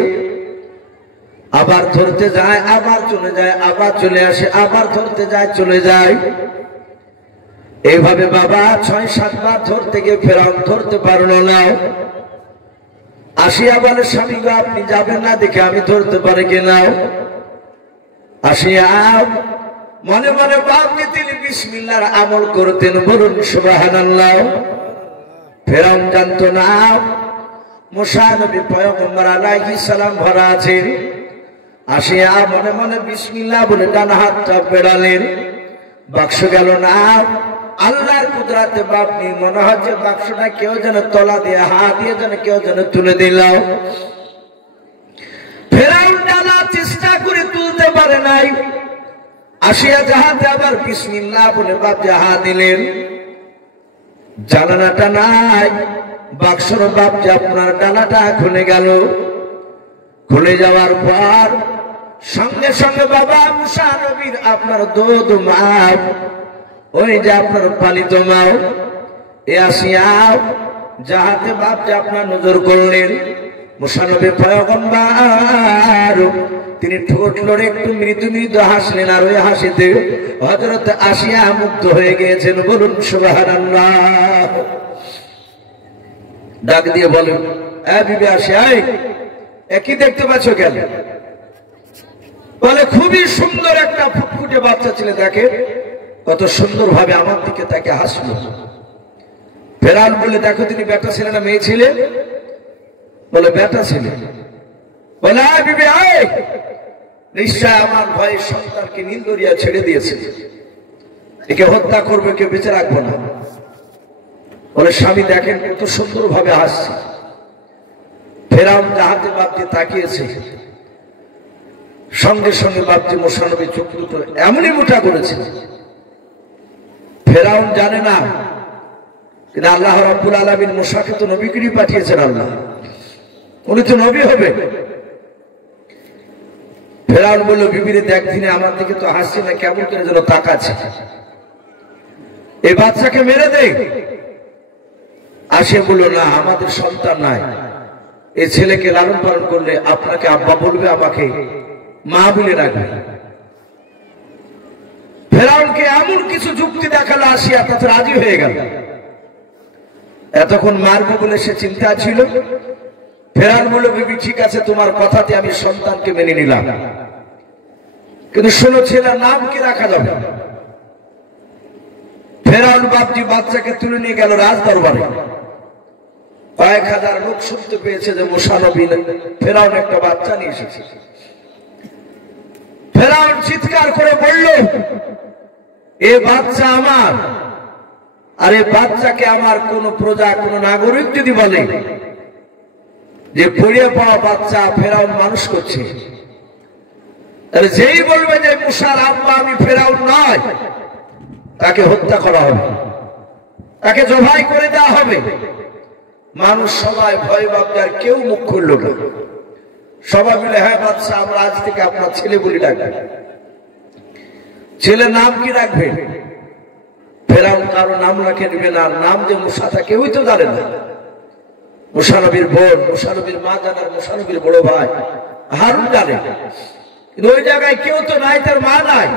আবার ধরতে যায়, আবার চলে যায়, আবার চলে আসে, আবার ধরতে যায়, চলে যায়। এইভাবে বাবা 6-7 বার ধরতে গিয়ে ফেরাউন ধরতে পারলো না। আসিয়া বলে স্বামী গো আপনি যাবেন না দেখে আমি ধরতে পারি কিনা। আসিয়া মনে মনে বাপকে তিনি বিসমিল্লাহর আমল করতেন, বলুন সুবহানাল্লাহ। ফেরাউন জানতো না মুসা নবী পয়গম্বর আলাইহিস সালাম ভরা আছেন। আসিয়া মনে মনে বিসমিল্লাহ বলে ডান হাতটা বেড়ালেন, বাক্স গেল না। আল্লাহর কুদরতে বাপনি মনে হয় যে বাক্সটা কেউ যেন তলা দিয়ে হাত দিয়ে যেন কেউ যেন তুলে দিল। ফেরাউন ডানা চেষ্টা করে তুলতে পারে নাই। আসিয়া জাহাতে আবার বিসমিল্লাহ বলে বাপ জাহা দিলেন, জানালাটা নাই, বাক্সর বাপ যে আপনার ডানাটা খুলে গেল। খুলে যাওয়ার পর সঙ্গে সঙ্গে বাবা মুসা নবীর আপনার দুধ মাও, ওই যে আপনার পালিত মাও, এ আসিয়া যাহাতে বাপ যে আপনার নজর করলেন। মুসা নবী পয়গম্বর তিনি ঠোঁট লড়ে একটু মৃদু মৃদু হাসলেন, আর ওই হাসিতে হযরত আসিয়া মুগ্ধ হয়ে গিয়েছেন, বলুন সুবহানাল্লাহ। ডাক দিয়ে বলেন, এ বিবি আসিয়া, কি দেখতে পাচ্ছ কেন? বলে খুবই সুন্দর একটা ফুটফুটে বাচ্চা ছেলে, দেখে কত সুন্দর ভাবে আমার দিকে তাকে হাসলো। ফেরাউন বলে দেখো তিনি বেটা ছেলে না মেয়ে ছেলে? বলে বেটা ছেলে। বলে বিবি নিশ্চয় আমার ভাই সন্তানকে নীল দরিয়া ছেড়ে দিয়েছে, একে হত্যা করবে, কেউ বেঁচে রাখবো না। বলে স্বামী দেখেন কত সুন্দর ভাবে হাসছে। ফেরাউন জাহাতে বাপকে তাকিয়েছে, সঙ্গে সঙ্গে বাপজি মুসা নবী চোখ দুটো এমনই মোটা করেছে। ফেরাউন জানে না কিন্তু আল্লাহ রাব্বুল আলামিন মুসাকে তো নবীগিরি পাঠিয়েছেন, আল্লাহ উনি তো নবী হবে। ফেরাউন বলল, বিবিরে দেখ দিনে আমার দিকে তো হাসছে না, কেমন করে যেন তাকাচ্ছে, এই বাচ্চাকে মেরে দে। আসে বলল, না আমাদের সন্তান নাই, এই ছেলেকে লালন পালন করলে আপনাকে আব্বা বলবে, আমাকে মা বলে রাখবে। ফেরাউনকে এমন কিছু যুক্তি দেখালো, আসিয়া তাতে রাজি হয়ে গেল। এতক্ষণ মারবো বলে সে চিন্তা ছিল। ফেরাউন বলল, বিবি ঠিক আছে, তোমার কথাতে আমি সন্তানকে মেনে নিলাম, কিন্তু শোনো ছেলের নাম কি রাখা যাবে? ফেরাউন বাপজি বাচ্চাকে তুলে নিয়ে গেল রাজ দরবারে। কয়েক হাজার লোক শুনতে পেয়েছে যে মুসা নবী ফেরাউন একটা বাচ্চা নিয়ে এসেছে। ফেরাউন চিৎকার করে বলল, এ বাচ্চা আমার, আর এই বাচ্চাকে আমার কোন প্রজা কোন নাগরিক যদি বলে যে পড়িয়ে পাওয়া বাচ্চা ফেরাউন মানুষ করছে, তাহলে যেই বলবে যে মুসার আব্বা আমি ফেরাউন নয়, তাকে হত্যা করা হবে, তাকে জবাই করে দেওয়া হবে। মানুষ সবাই ভয় ভাবতে আর কেউ মুখ খুলল না। সবাই মিলে, হ্যাঁ বাচ্চা আমরা আজ থেকে আপনার ছেলে বলে ডাকবে। ছেলের নাম কি রাখবে? ফেরাউন কারো নাম রাখে দিবে না, আর নাম যে মুসা তা কেউই তো জানে না। মুসা নবীর বোন, মুসা নবীর মা জানার, মুসা নবীর বড় ভাই হারুন জানে, কিন্তু ওই জায়গায় কেউ তো নাই, তার মা নাই।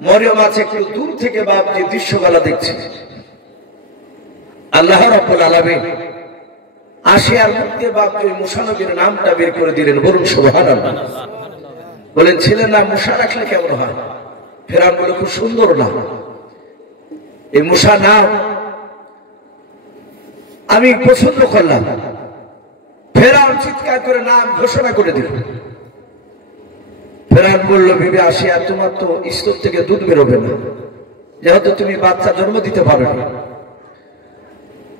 মরিয়ম আছে একটু দূর থেকে বাপ যে দৃশ্যকলা দেখছে। আল্লাহ রাব্বুল আলামিন আসিয়ার মুখে বাপ ওই মুসা নবীর নামটা বের করে দিলেন, বলুন সুবহানাল্লাহ। বলেন ছেলের নাম মুসা রাখলে কেমন হয়? ফেরাউন বলে খুব সুন্দর নাম, এই মুসা নাম আমি পছন্দ করলাম। ফেরাউন চিৎকার করে নাম ঘোষণা করে দিল। ফেরাউন বলল, বিবি আসিয়া তোমার তো স্তর থেকে দুধ বেরোবে না, যেহেতু তুমি বাচ্চা জন্ম দিতে পারবে না।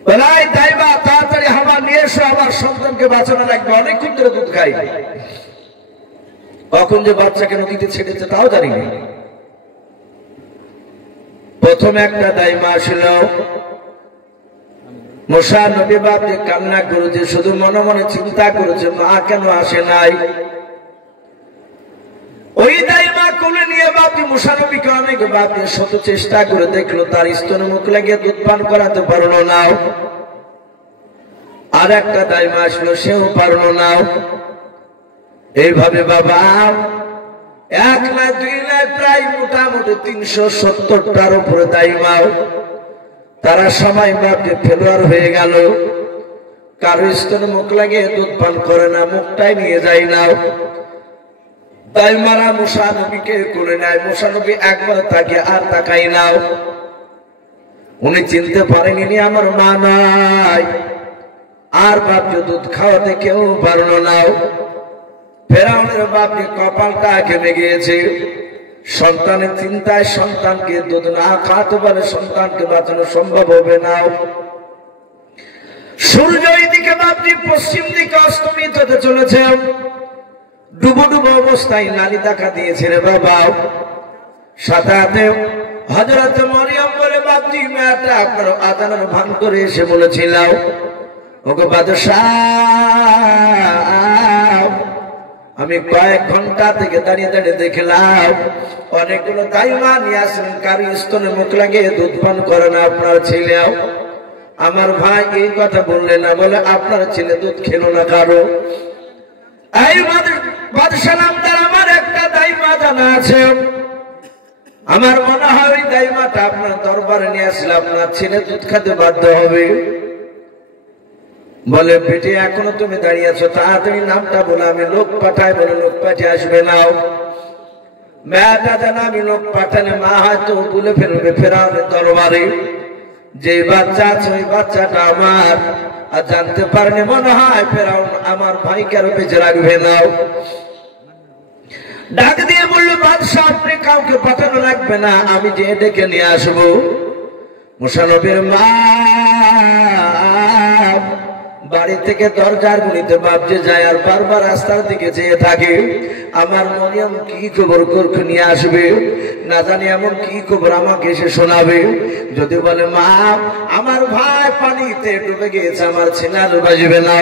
বলাই দাইবা তাড়াতাড়ি হামা নিয়ে এসো, আমার সন্তানকে বাঁচানো লাগবে, অনেকক্ষণ ধরে দুধ খাই। কখন যে বাচ্চাকে নদীতে ছেড়েছে তাও জানি না। প্রথমে একটা দাইমা আসল, মুসা নবী বাপ যে কান্না করেছে, শুধু মনে মনে চিন্তা করেছে মা কেন আসে নাই। ওই দাইমা কোলে নিয়ে বাপি মুসা নবীকে অনেক বাপি শত চেষ্টা করে দেখলো, তার স্তনে মুখ লাগিয়ে দুধ পান করাতে পারলো না। আর একটা দাইমা আসলো, সেও পারলো না। এইভাবে বাবা এক নয় দুই নয় প্রায় মোটামুটি 370টার উপরে দাইমা, তারা সবাই বাপে ফেলোয়ার হয়ে গেল। কারো স্তনে মুখ লাগিয়ে দুধ পান করে না, মুখটাই নিয়ে যায় না। দাইমারা মুসা নবীকে কোলে নেয়, মুসা নবী একবার তাকে আর তাকাই না। উনি চিনতে পারেনি আমার মা নাই, আর বাপকে দুধ খাওয়াতে কেউ পারল না। ফেরাউনের বাপকে কপালটা ঘেমে গিয়েছে, সন্তানের চিন্তায় সন্তানকে দুধ না খাওয়াতে পারে সন্তানকে বাঁচানো সম্ভব হবে না। সূর্য এইদিকে বাপজি পশ্চিম দিকে অস্তমিত হতে চলেছে, ডুবো ডুবো অবস্থায় নানি দেখা দিয়েছে রে বাবা। সাথে সাথে হযরত মরিয়ম বলে বাপজি মেয়েটা আপনার আজানের ভান করে এসে বলেছিল, ওগো বাদশাহ, আমি কয়েক ঘন্টা থেকে দাঁড়িয়ে দাঁড়িয়ে দেখলাম অনেকগুলো দাইমা নিয়ে আসলেন, কারো স্তনে মুখ লাগিয়ে দুধ পান করে না আপনার ছেলেও। আমার ভাই এই কথা বললে না, বলে আপনার ছেলে দুধ খেলো না কারো। এই বাদশাহ নামদার আমার একটা দাইমা জানা আছে, আমার মনে হয় ওই দাইমাটা আপনার দরবারে নিয়ে আসলে আপনার ছেলে দুধ খেতে বাধ্য হবে। বলে বেটি এখনো তুমি দাঁড়িয়ে আছো, তাড়াতাড়ি নামটা বলে আমি লোক পাঠাই। বলে লোক পাঠিয়ে আসবে না, মেয়েটা জানা আমি লোক পাঠালে মা হয়তো বলে ফেলবে ফেরাউনের দরবারে যে বাচ্চা আছে ওই বাচ্চাটা আমার, আর জানতে পারেনি মনে হয় ফেরাউন আমার ভাইকে আরো বেঁচে রাখবে না। ডাক দিয়ে বললো বাদশাহ আপনি কাউকে পাঠানো লাগবে না, আমি যে ডেকে নিয়ে আসবো। মুসা নবীর মা বাড়ি থেকে দরজার গুলিতে বাপজে যায় আর বারবার রাস্তার দিকে চেয়ে থাকে, আমার মরিয়ম কি খবর করকে নিয়ে আসবে, না জানি এমন কি খবর আমাকে এসে শোনাবে। যদি বলে মা আমার ভাই পানিতে ডুবে গিয়েছে, আমার ছেলে আর বাজবে না,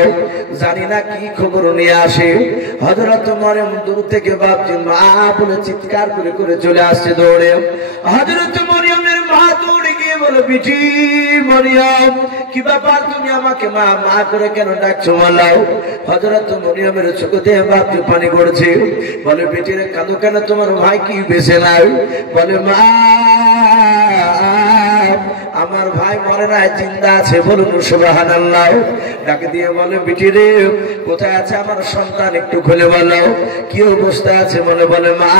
জানি না কি খবর নিয়ে আসে। হযরত মরিয়ম দূর থেকে বাপজি মা বলে চিৎকার করে করে চলে আসছে দৌড়ে। হযরত মরিয়মের মা দৌড়ে গিয়ে বলে বিটি মরিয়ম কি ব্যাপার, তুমি আমাকে মা মা করে কেন ডাকছো বলাও। হযরত মরিয়মের চোখে দিয়ে বাপজি পানি পড়ছে। বলে বেটিরে কাঁদো কেন, তোমার ভাই কি বেঁচে নাই? বলে মা আমার ভাই মরে নাই, জিন্দা আছে, বলুন সুবহানাল্লাহ। ডাকে দিয়ে বলে বিটিরে কোথায় আছে আমার সন্তান, একটু খুলে বলো কি অবস্থা আছে। বলে মা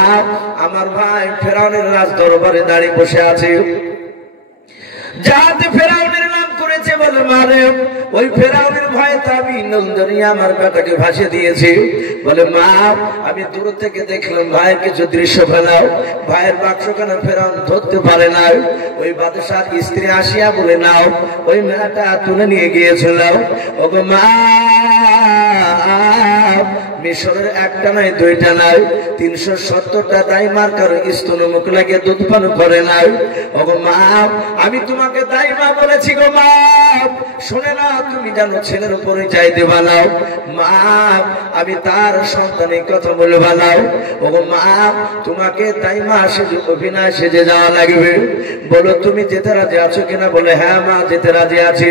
আমার ভাই ফেরাউনের রাজ দরবারে দাঁড়িয়ে বসে আছে, যাতে ফেরাউনের নাম করেছে। বলে মারে ওই ফেরাউনের ভয়ে তো আমি নন্দনী আমার বেটাকে ভাসিয়ে দিয়েছি। বলে মা আমি দূর থেকে দেখলাম ভাইয়ের কিছু দৃশ্য ফেলাও, ভাইয়ের বাক্স কেন ফেরাউন ধরতে পারে না। ওই বাদশাহ স্ত্রী আসিয়া বলে নাও ওই মেয়েটা তুলে নিয়ে গিয়েছিল। ওগো মা মিশরের একটা নাই দুইটা নাই 370টা দাইমার কারো স্তন মুখ লাগিয়ে দুধ পান করে নাই। ওগো মা আমি তোমাকে দাইমা বলেছি গো মা, শুনে না তুমি জানো ছেলের উপরে চাই দেবা নাও। মা আমি তার সন্তানের কথা বলে বানাও। ওগো মা তোমাকে দাইমা সেজে অভিনয় সেজে যাওয়া লাগবে, বলো তুমি যেতে রাজি আছো কিনা। বলে হ্যাঁ মা যেতে রাজি আছি।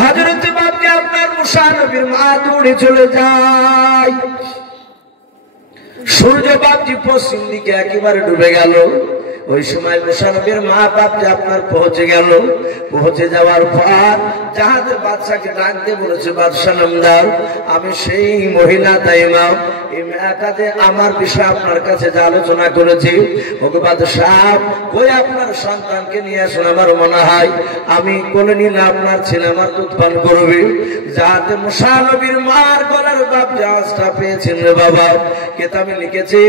হযরত বাপজি আপনার মুসা নবীর মা দৌড়ে চলে যায়। সূর্য বাপজি পশ্চিম দিকে একেবারে ডুবে গেল। ওই সময় মুসা নবীর মা বাপজি আপনার পৌঁছে গেল। পৌঁছে যাওয়ার পর জাহাজের বাদশাকে ডাক দিয়ে বলেছে বাদশাহ নামদার আমি সেই মহিলা দাইমা, এই মেয়েটা যে আমার বিষয়ে আপনার কাছে যে আলোচনা করেছি। ওকে বাদশাহ ওই আপনার সন্তানকে নিয়ে আসুন, আমার মনে হয় আমি কোলে নিলে আপনার ছেলে আমার দুধ পান করবে। যাতে মুসা নবীর মার গলার বাপ জাহাজটা পেয়েছেন রে বাবা। কেতাবে লিখেছে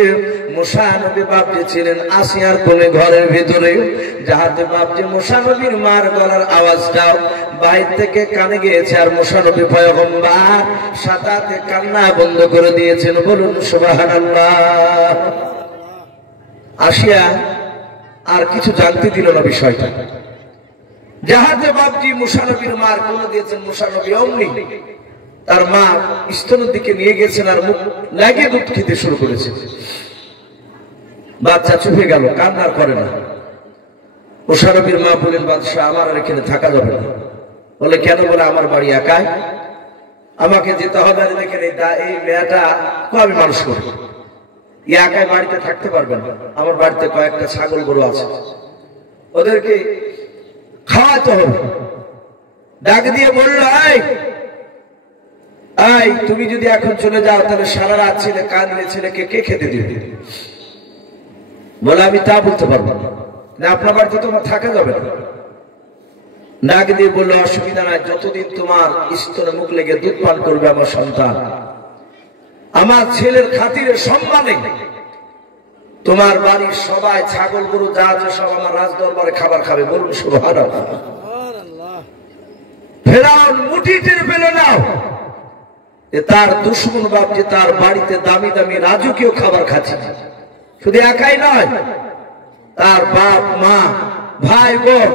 মুসা নবী বাপজি ছিলেন আসিয়ার কোলে ঘরের ভিতরে, যাহাতে বাপজি মুসা নবীর মার গলার আওয়াজটা বাইরে থেকে কানে গিয়েছে। আর মুসা নবী পয়গম্বর সাথে কান্না বন্ধ করে দিয়েছেন, বলুন সুবহানাল্লাহ। আসিয়া আর কিছু জানতে দিল না বিষয়টা। যাহাতে বাপজি মুসা নবীর মার কোলে দিয়েছেন, মুসা নবী অমনি তার মা স্তনের দিকে নিয়ে গেছেন আর মুখ লাগিয়ে দুধ খেতে শুরু করেছে। বাচ্চা চুপে গেল, কান্নার করে না। মুসা নবীর মা বলেন বাদশাহ আমার আর এখানে থাকা যাবে না। বলে কেন? বলে আমার বাড়ি একাই, আমাকে যেতে হবে। আর দেখেন এই মেয়েটা আমি মানুষ করবো, একাই বাড়িতে থাকতে পারবেন না। আমার বাড়িতে কয়েকটা ছাগল গরু আছে, ওদেরকে খাওয়াতে হবে। ডাক দিয়ে বলল এই তুমি যদি এখন চলে যাও তাহলে সারা রাত ছেলে কাঁদলে ছেলেকে কে খেতে দিবে? বলে আমি তা বলতে পারবো না, আপনার বাড়িতে তোমার থাকা যাবে না। ডাক দিয়ে বললো অসুবিধা নাই, যতদিন তোমার স্তনে মুখ লেগে দুধ পান করবে আমার সন্তান, আমার ছেলের খাতিরে সম্মানে তোমার বাড়ির সবাই ছাগল গরু যা আছে সব আমার রাজ দরবারে খাবার খাবে। বলুন সুবহানাল্লাহ। ফেরাউন মুঠি টের পেল না তার দুশমন বাপ যে তার বাড়িতে দামি দামি রাজকীয় খাবার খাচ্ছে। শুধু একাই নয়, তার বাপ মা ভাই বোন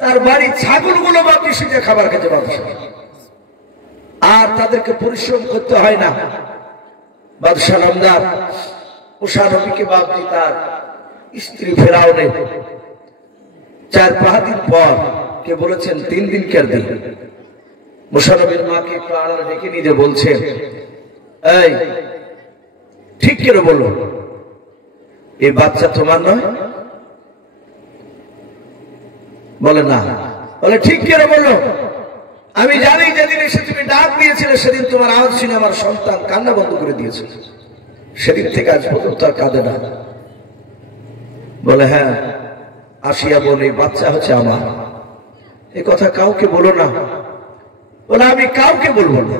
তার বাড়ির ছাগলগুলো বাপি সেটা খাবার খেতে বাদশাহ, আর তাদেরকে পরিশ্রম করতে হয় না। বাদশাহ নামদার মুসা নবীকে বাপজি তার স্ত্রী ফেরাউনে 4-5 দিন পর কে বলেছেন 3 দিন কের দিন। মুসা নবীর মাকে একটু আড়ালে ডেকে নিয়ে বলছে, এই ঠিক করে বলো এই বাচ্চা তোমার নয়? বলে না। বলে ঠিক করে বলো, আমি জানি যেদিন এসে তুমি ডাক দিয়েছিলে সেদিন তোমার আওয়াজ শুনে আমার সন্তান কান্না বন্ধ করে দিয়েছে, সেদিন থেকে আজ পর্যন্ত আর কাঁদে না। বলে হ্যাঁ আসিয়া বলে বাচ্চা হচ্ছে আমার, এই কথা কাউকে বলো না। বলে আমি কাউকে বলবো না।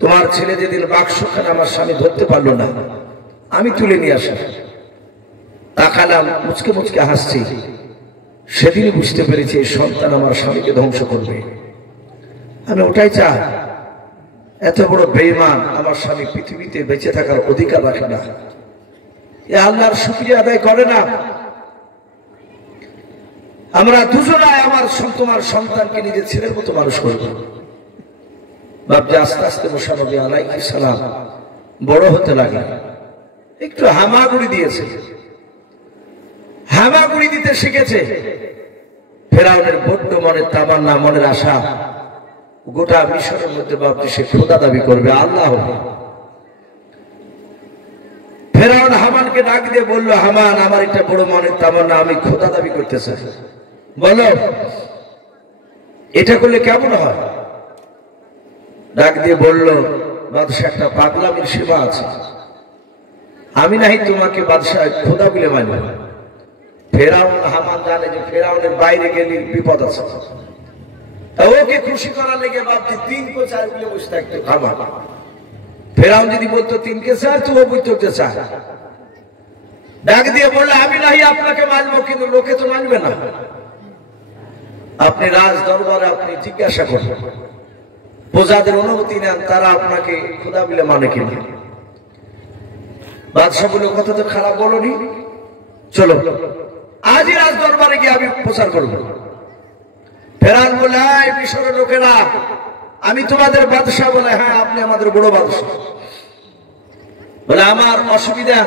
তোমার ছেলে যেদিন বাক্সখানে আমার স্বামী ধরতে পারলো না, আমি তুলে নিয়ে আসি, তাকালাম মুচকে মুচকে হাসছি, সেদিনই বুঝতে পেরেছি এই সন্তান আমার স্বামীকে ধ্বংস করবে। আমি ওটাই চাই, এত বড় বেঈমান আমার স্বামী পৃথিবীতে বেঁচে থাকার অধিকার রাখে না, এ আল্লাহর শুকরিয়া আদায় করে না। আমরা দুজনাই আমার তোমার সন্তানকে নিজের ছেলের মতো মানুষ করবো। ভাবছি আস্তে আস্তে মুসা নবী আলাইহিস সালাম বড় হতে লাগলেন, একটু হামাগুড়ি দিয়েছে, হামাগুড়ি দিতে শিখেছে। ফেরাউনের বড্ড মনের তামান্না, মনের আশা গোটা মিশরের মধ্যে ভাবছি সে খোদা দাবি করবে, আল্লাহ হবে। ফেরাউন হামানকে ডাক দিয়ে বলল, হামান আমার একটা বড় মনের তামান্না, আমি খোদা দাবি করতে চাই, বলো এটা করলে কেমন হয়? ডাক দিয়ে বলল, বাদশাহ একটা পাগলামির সীমা আছে, আমি নাহি তোমাকে বাদশাহ খোদা বলে মানব। ফেরাউন হামান জানে যে ফেরাউনের বাইরে গেলে বিপদ আছে, ওকে খুশি করার লেগে ভাবছি 3 কে 4 বলে বসে থাকতো খাবা। ফেরাউন যদি বলতো 3 কে 4 তো ও বলতে চায়। ডাক দিয়ে বললো, আমি নাহি আপনাকে মানবো, কিন্তু লোকে তো মানবে না। আপনি রাজ দরবারে আপনি জিজ্ঞাসা করবেন, প্রজাদের অনুমতি নেন, তারা আপনাকে খোদা বলে মানে কিনা। বাদশাহ বলে কথা তো খারাপ বলনি, চলো আজই রাজ দরবারে গিয়ে আমি প্রচার করবো। ফেরাউন বলে, মিশরের লোকেরা আমি তোমাদের বাদশাহ। বলে হ্যাঁ আপনি আমাদের বড় বাদশাহ। বলে আমার অসুবিধা,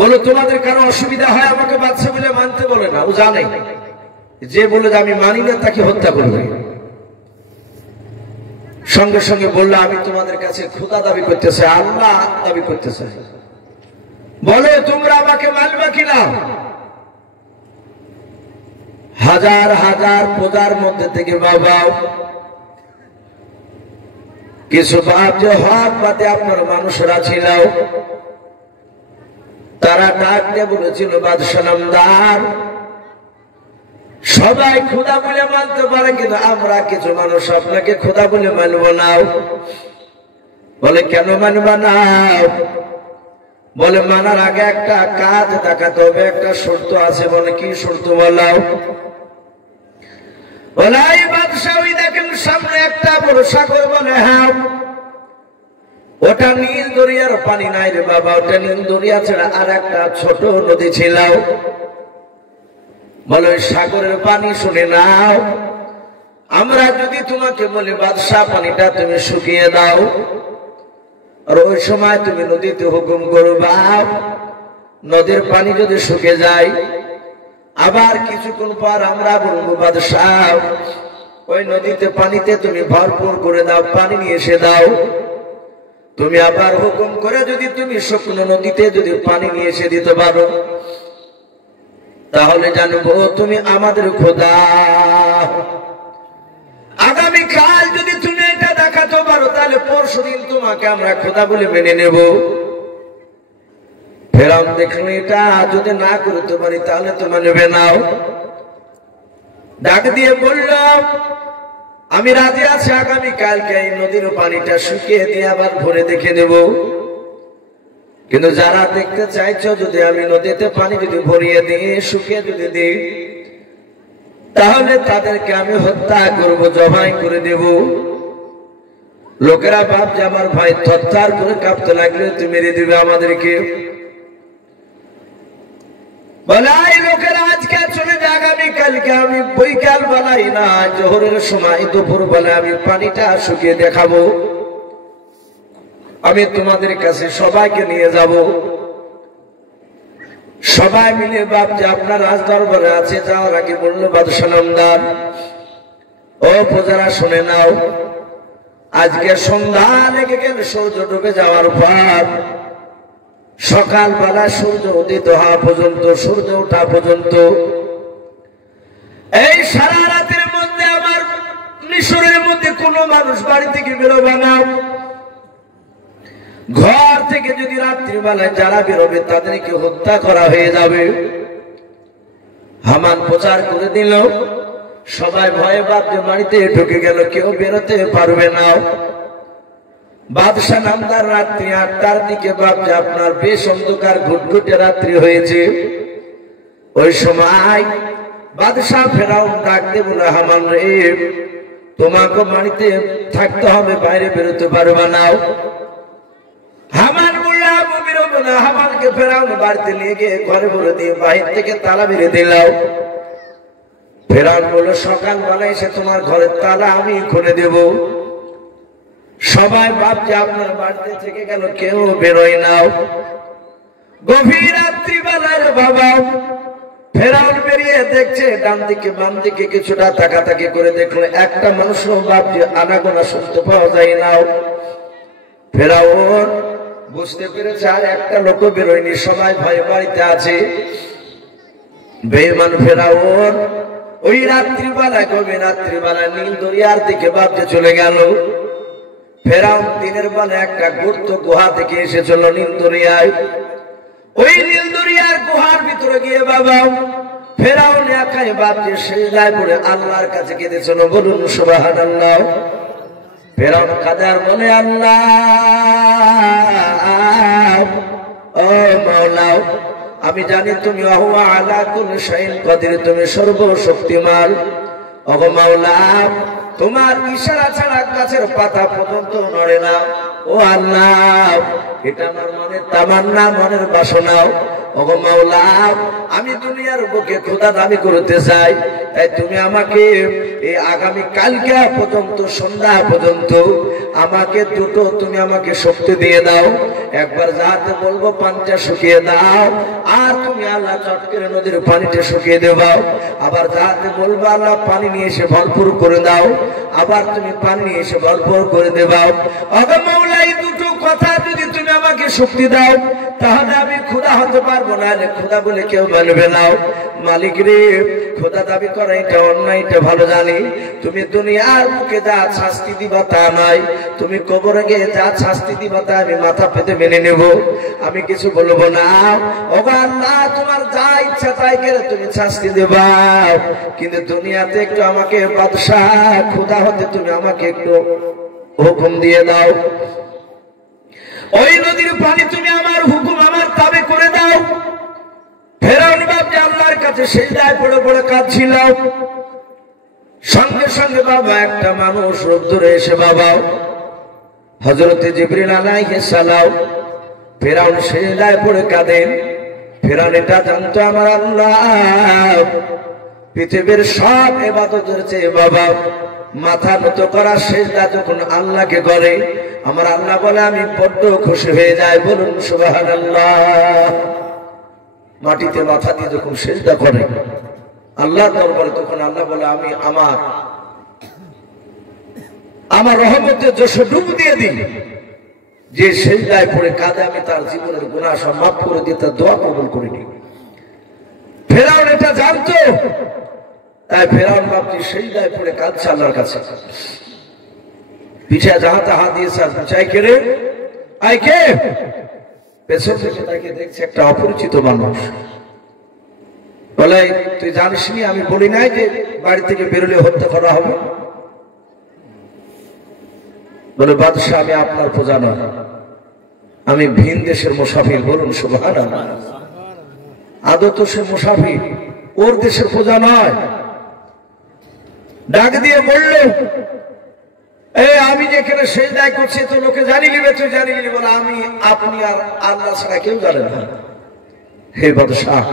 বলো তোমাদের কারো অসুবিধা হয় আমাকে বাদশাহ বলে মানতে বলে না। ও জানে যে বলে যে আমি মানি না তাকে হত্যা করবে। সঙ্গে সঙ্গে বললো, আমি তোমাদের কাছে খোদা দাবি করতে চাই, আল্লাহ দাবি করতে চাই, বলো তোমরা আমাকে মানবে কিনা। হাজার হাজার প্রজার মধ্যে থেকে বাবা কিছু বাপ যে হক বাদে আপনার মানুষরা ছিল, তারা ডাক দিয়ে বলেছিল, বাদশাহ নামদার সবাই খোদা বলে মানতে পারে, কিন্তু আমরা কিছু মানুষ আপনাকে খোদা বলে মানব না। বলে কেন মানবা না? বলে মানার আগে একটা কাজ দেখাতে হবে, একটা শর্ত আছে। বলে কি শর্ত বলাও? বলে এই বাদশাহ ওই দেখেন সামনে একটা বড় সাগর। বলে হ্যাঁ ওটা নীল দরিয়ার পানি নাই রে বাবা, ওটা নীল দরিয়া ছাড়া আর একটা ছোট নদী ছিল। বলে ওই সাগরের পানি শুনে নাও, আমরা যদি তোমাকে বলি বাদশাহ পানিটা তুমি শুকিয়ে দাও, আর ওই সময় তুমি নদীতে হুকুম করবা, নদীর পানি যদি শুকে যায়, আবার কিছুক্ষণ পর আমরা বলবো বাদশাহ ওই নদীতে পানিতে তুমি ভরপুর করে দাও, পানি নিয়ে এসে দাও। তুমি আবার হুকুম করে যদি তুমি শুকনো নদীতে যদি পানি নিয়ে এসে দিতে পারো, তাহলে জানবো তুমি আমাদের খোদা। আগামীকাল যদি তুমি এটা পরশুদিন তোমাকে আমরা খোদা বলে মেনে নেব। ফেরাউন দেখলো এটা যদি না করতে পারি তাহলে তোমার নেবে নাও। ডাক দিয়ে বলল, আমি রাজি আছি, আগামীকালকে এই নদীর পানিটা শুকিয়ে দিয়ে আবার ভরে দেখে নেব। কিন্তু যারা দেখতে চাইছো, যদি আমি নদীতে পানি যদি ভরিয়ে দিয়ে শুকিয়ে যদি দিই, তাহলে তাদেরকে আমি হত্যা করব, জবাই করে দেব। লোকেরা ভাবছে আমার ভাই থরথর করে কাঁপতে লাগলে তুমি মেরে দিবে আমাদেরকে। বলাই লোকেরা আজকে চলে যায়, আগামীকালকে আমি বৈকাল বেলায় না জোহরের সময় দুপুর বেলা আমি পানিটা শুকিয়ে দেখাবো। আমি তোমাদের কাছে সবাইকে নিয়ে যাব। সবাই মিলে ভাবছে আপনার রাজ দরবারে আছে। যাওয়ার আগে বললো বাদশাহ নামদার, ও প্রজারা শুনে নাও, আজকে সন্ধ্যা লেগে গেল, সূর্য ডুবে যাওয়ার পর সকালবেলা সূর্য উদিত হওয়া পর্যন্ত, সূর্য ওঠা পর্যন্ত এই সারা রাতের মধ্যে আমার মিশরের মধ্যে কোন মানুষ বাড়ি থেকে বেরোবে না। ঘর থেকে যদি রাত্রিবেলায় যারা বেরোবে তাদেরকে হত্যা করা হয়ে যাবে। হামান প্রচার করে দিল, সবাই ভয়ে ভাবছে বাড়িতে ঢুকে গেল, কেউ বেরোতে পারবে না। বাদশাহ নামদার রাত্রি 8টার দিকে ভাবছে আপনার বেশ অন্ধকার, ঘুটঘুটে রাত্রি হয়েছে। ওই সময় বাদশাহ ফেরাউন ডাকতে বলে, হামান রে, তোমাকে বাড়িতে থাকতে হবে, বাইরে বেরোতে পারবে না। হামান বলল, আমি বেরোবো না। হামানকে ফেরাউন বাড়িতে নিয়ে গিয়ে ঘরে বলে দিয়ে বাহির থেকে তালা মেরে দিলাম। ফেরাউন বলল, সকালবেলায় এসে তোমার ঘরের তালা আমি খুলে দেব। সবাই ভাবছে আপনার বাড়িতে থেকে গেল, কেউ বেরোয় না। গভীর রাত্রিবেলায় বাবা ফেরাউন বেরিয়ে দেখছে ডান দিকে বাম দিকে কিছুটা তাকাতাকি করে দেখলো, একটা মানুষও ভাবছে আনাগোনা শুনতে পাওয়া যায় না। ফেরাউন বুঝতে পেরেছে আর একটা লোক বেরোয়নি, সবাই ভয়ে বাড়িতে আছে। বেঈমান ফেরাউন ওই রাত্রিবেলায়, গভীর রাত্রিবেলায় নীল দরিয়ার দিকে ভাবতে চলে গেল। ফেরাউন দিনের বেলা একটা গর্ত গুহা থেকে এসেছিল নীল দরিয়ায়। ওই নীল দরিয়ার গুহার ভিতরে গিয়ে বাবা ফেরাউন একাই ভাবছে, সিজদায় পড়ে আল্লাহর কাছে কেঁদেছিল। বলুন সুবহানাল্লাহ। ফেরাউন কাদার বলে, আল্লাহ, ও মাওলা, আমি জানি তুমি ওয়া আলা কুল্লি শাইইন কাদির, তুমি সর্বশক্তিমান। ও মাওলা, তোমার ইশারা ছাড়া গাছের পাতা পর্যন্ত নড়ে না। ও আল্লাহ, এটা আমার মনের তামান্না, মনের বাসনা। ও মাওলা, আমি দুনিয়ার বুকে খোদা দাবি করতে চাই, তাই তুমি আমাকে এই আগামী কালকে পর্যন্ত, সন্ধ্যা পর্যন্ত আমাকে দুটো তুমি আমাকে শক্তি দিয়ে দাও। একবার যাতে বলবো পানিটা শুকিয়ে দাও, আর তুমি আল্লাহ চট করে নদীর পানিটা শুকিয়ে দেবাও। আবার যাতে বলবো আল্লাহ পানি নিয়ে এসে ভরপুর করে দাও, আবার তুমি পানি নিয়ে এসে ভরপুর করে দেবাও। ওগো মাওলা, এই দুটো কথা যদি তুমি আমাকে শক্তি দাও, তাহলে আমি খোদা হতে পারবো না। খোদা বলে কেউ মানবে না। মালিক রে, খোদা দাবি করা এটা অন্যায়, এটা ভালো জানি। তুমি দুনিয়ার বুকে যা শাস্তি দিবা তা নাই, তুমি কবরে গিয়ে যা শাস্তি দিবা তা আমি মাথা পেতে মেনে নেব, আমি কিছু বলবো না। ওগো আল্লাহ, তোমার যা ইচ্ছা তাই করে তুমি শাস্তি দেবা, কিন্তু দুনিয়াতে একটু আমাকে বাদশাহ খোদা হতে তুমি আমাকে একটু হুকুম দিয়ে দাও। ওই নদীর পানি তুমি আমার হুকুম, আমার তাবে করে দাও। ফেরাউন বাপজি আল্লাহর কাছে সিজদায় পড়ে পড়ে কাঁদছিল। সঙ্গে সঙ্গে বাবা একটা মানুষ রূপ ধরে এসে বাবা হযরত জিবরিল আলাইহিস সালাম। ফেরাউন সিজদায় পড়ে কাঁদেন। ফেরাউন এটা জানতো আমার আল্লাহ পৃথিবীর সব ইবাদতের চেয়ে বাবা মাথা নত করা সিজদা যখন আল্লাহকে করে, আমার আল্লাহ বলে আমি বড্ড খুশি হয়ে যাই। বলুন সুবহানাল্লাহ। মাটিতে মাথা দিয়ে যখন সিজদা করে আল্লাহ দরবারে, তখন আল্লাহ বলে আমি আমার রহমতের যশ ডুব দিয়ে দিই। যে সিজদায় পড়ে কাঁদে আমি তার জীবনের গুনাহ সব মাফ করে দিয়ে তার দোয়া কবুল করে নিই। ফেরাউন এটা জানতো, তাই ফেরাউন বাপজি সিজদায় পড়ে কাঁদছে আল্লাহর কাছে। পিছা যাহাতে হাত দিয়েছে আর পিছাই কেড়ে আই কে পেছন থেকে তাকে দেখছে একটা অপরিচিত মানুষ। বলে তুই জানিস নি আমি বলি নাই যে বাড়ি থেকে বেরোলে হত্যা করা হবে? বলে বাদশাহ আমি আপনার প্রজা নয়, আমি ভিন দেশের মুসাফির। বলুন সুবহানাল্লাহ। আদৌ তো সে মুসাফির, ওর দেশের প্রজা নয়। ডাক দিয়ে বলল আমি যেখানে সেজদায় করছি তো লোকে জানি নিবে, তুই জানি নিবি? বলে আমি আপনি আর আল্লাহ ছাড়া কেউ জানে না। হে বাদশাহ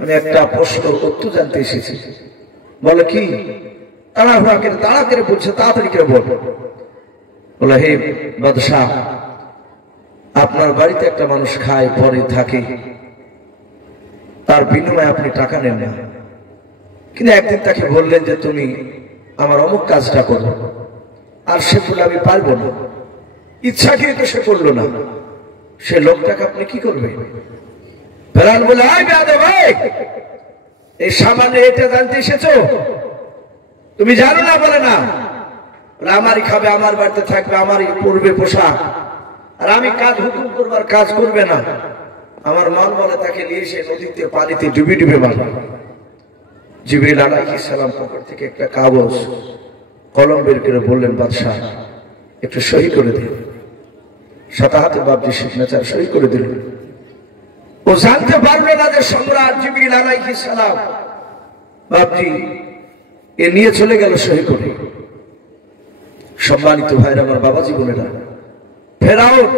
আমি একটা প্রশ্নের উত্তর জানতে এসেছি। বলে কি? তাড়া করে বলছে, তাড়াতাড়ি করে বল। বলে হে বাদশাহ আপনার বাড়িতে একটা মানুষ খায় পরে থাকে, তার বিনিময়ে আপনি টাকা নেন না, কিন্তু একদিন তাকে বললেন যে তুমি আমার অমুক কাজটা করো, আর সে বলে আমি পারবো না, ইচ্ছাকৃত সে করলো না, সে লোকটাকে আপনি কি করবে? ফেরাউন বলে ভাই এই সামান্য এটা জানতে এসেছো? তুমি জানো না? বলে না। আমারই খাবে, আমার বাড়িতে থাকবে, আমারই পড়বে পোশাক, আর আমি কাজ হুকুম করবার কাজ করবে না। আমার মন বলে তাকে নিয়ে এসে নদীতে পানিতে ডুবে ডুবে মারবে। জিবরিল আলাইহিস সালাম পকেট থেকে একটা কাগজ কলম বের করে বললেন বাদশাহ একটু সই করে দিন। সাথে হাতে বাবজি সিগনেচার সই করে দিলেন। ও জানতে পারলো না যে সম্রাট জিবরিল আলাইহিস সালাম বাবজি এ নিয়ে চলে গেল সই করে। সম্মানিত ভাইরা আমার, বাবা জীবনেরা, ফেরাউন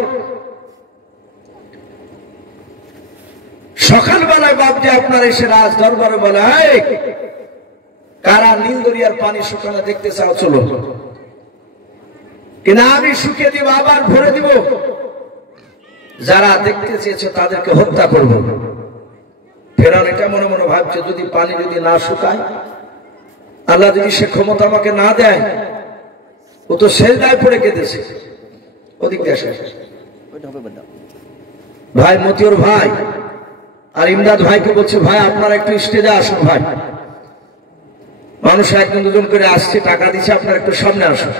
সকালবেলায় বাবজি আপনার এসে রাজ দরবারে বলে কারা নীল দরিয়ার পানি শুকানো দেখতে চাও? চলো, কিনা আমি শুকিয়ে দিব আবার ভরে দিব, যারা দেখতে চেয়েছে তাদেরকে হত্যা করব। ফেরাউন এটা মনে মনে ভাবছে যদি পানি যদি না শুকায়, আল্লাহ যদি সে ক্ষমতা আমাকে না দেয়, ও তো সেজদায় পড়ে কেঁদেছে। ওদিক আসে ভাই মতিউর ভাই আর ইমদাদ ভাইকে বলছে ভাই আপনারা একটু স্টেজে আসুন। ভাই মানুষ একজন দুজন করে আসছে, টাকা দিচ্ছে, আপনারা একটু সামনে আসুন।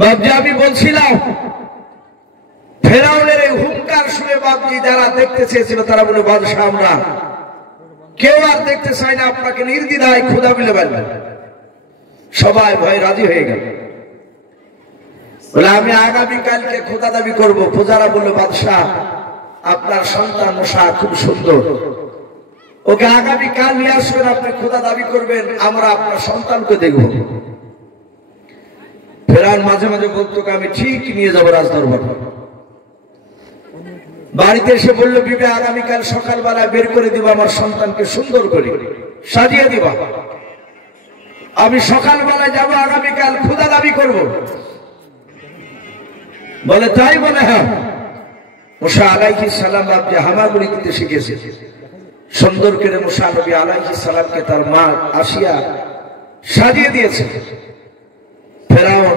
বাবজি আমি বলছিলাম ফেরাউনের এই হুঙ্কার শুনে বাবজি যারা দেখতে চেয়েছিল তারা বলে বাদশাহ আমরা কেউ আর দেখতে চাই না, আপনাকে নির্দ্বিধায় খোদা মিলে বলবেন। সবাই ভয় রাজি হয়ে গেল। বলে আমি আগামীকালকে খোদা দাবি করবো। প্রজারা বললো বাদশাহ আপনার সন্তান মুসা খুব সুন্দর, ওকে আগামীকাল নিয়ে আসবেন, আপনি খোদা দাবি করবেন, আমরা আপনার সন্তানকে দেখব। ফেরাউন মাঝে মাঝে বলতো আমি ঠিক নিয়ে যাবো রাজদরবার। বাড়িতে এসে বললো বিবে আগামীকাল সকালবেলায় বের করে দিব, আমার সন্তানকে সুন্দর করে সাজিয়ে দিবা, আমি সকালবেলায় যাবো, আগামীকাল খোদা দাবি করব। বলে তাই? বলে হ্যাঁ। মুসা আলাইহিস সালাম বাবজি হামাগুড়ি দিতে শিখেছে। সুন্দর করে মুসা নবী আলাইহিস সালামকে তার মা আসিয়া সাজিয়ে দিয়েছে। ফেরাউন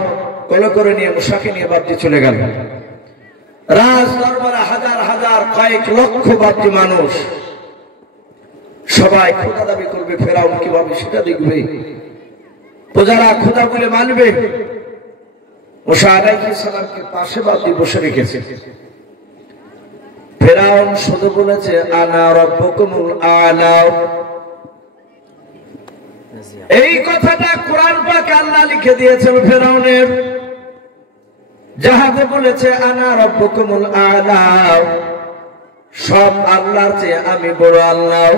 কল করে নিয়ে মুসাকে নিয়ে বাবজি চলে গেল। রাজ দরবারে হাজার হাজার কয়েক লক্ষ বাবজি মানুষ, সবাই খোদা দাবি করবে। ফেরাউন কিভাবে সেটা দেখবে, প্রজারা খোদা বলে মানবে। মুসা আলাইহিস সালামকে পাশে বাবজি বসে রেখেছে। ফেরাউন শুধু বলেছে আনা রাব্বুকুমুল আ'লা। এই কথাটা কোরআন পাকে আল্লাহ লিখে দিয়েছেন ফেরাউনের, যাহাতে বলেছে আনা রাব্বুকুমুল আ'লা, সব আল্লাহর চেয়ে আমি বড় আল্লাহ।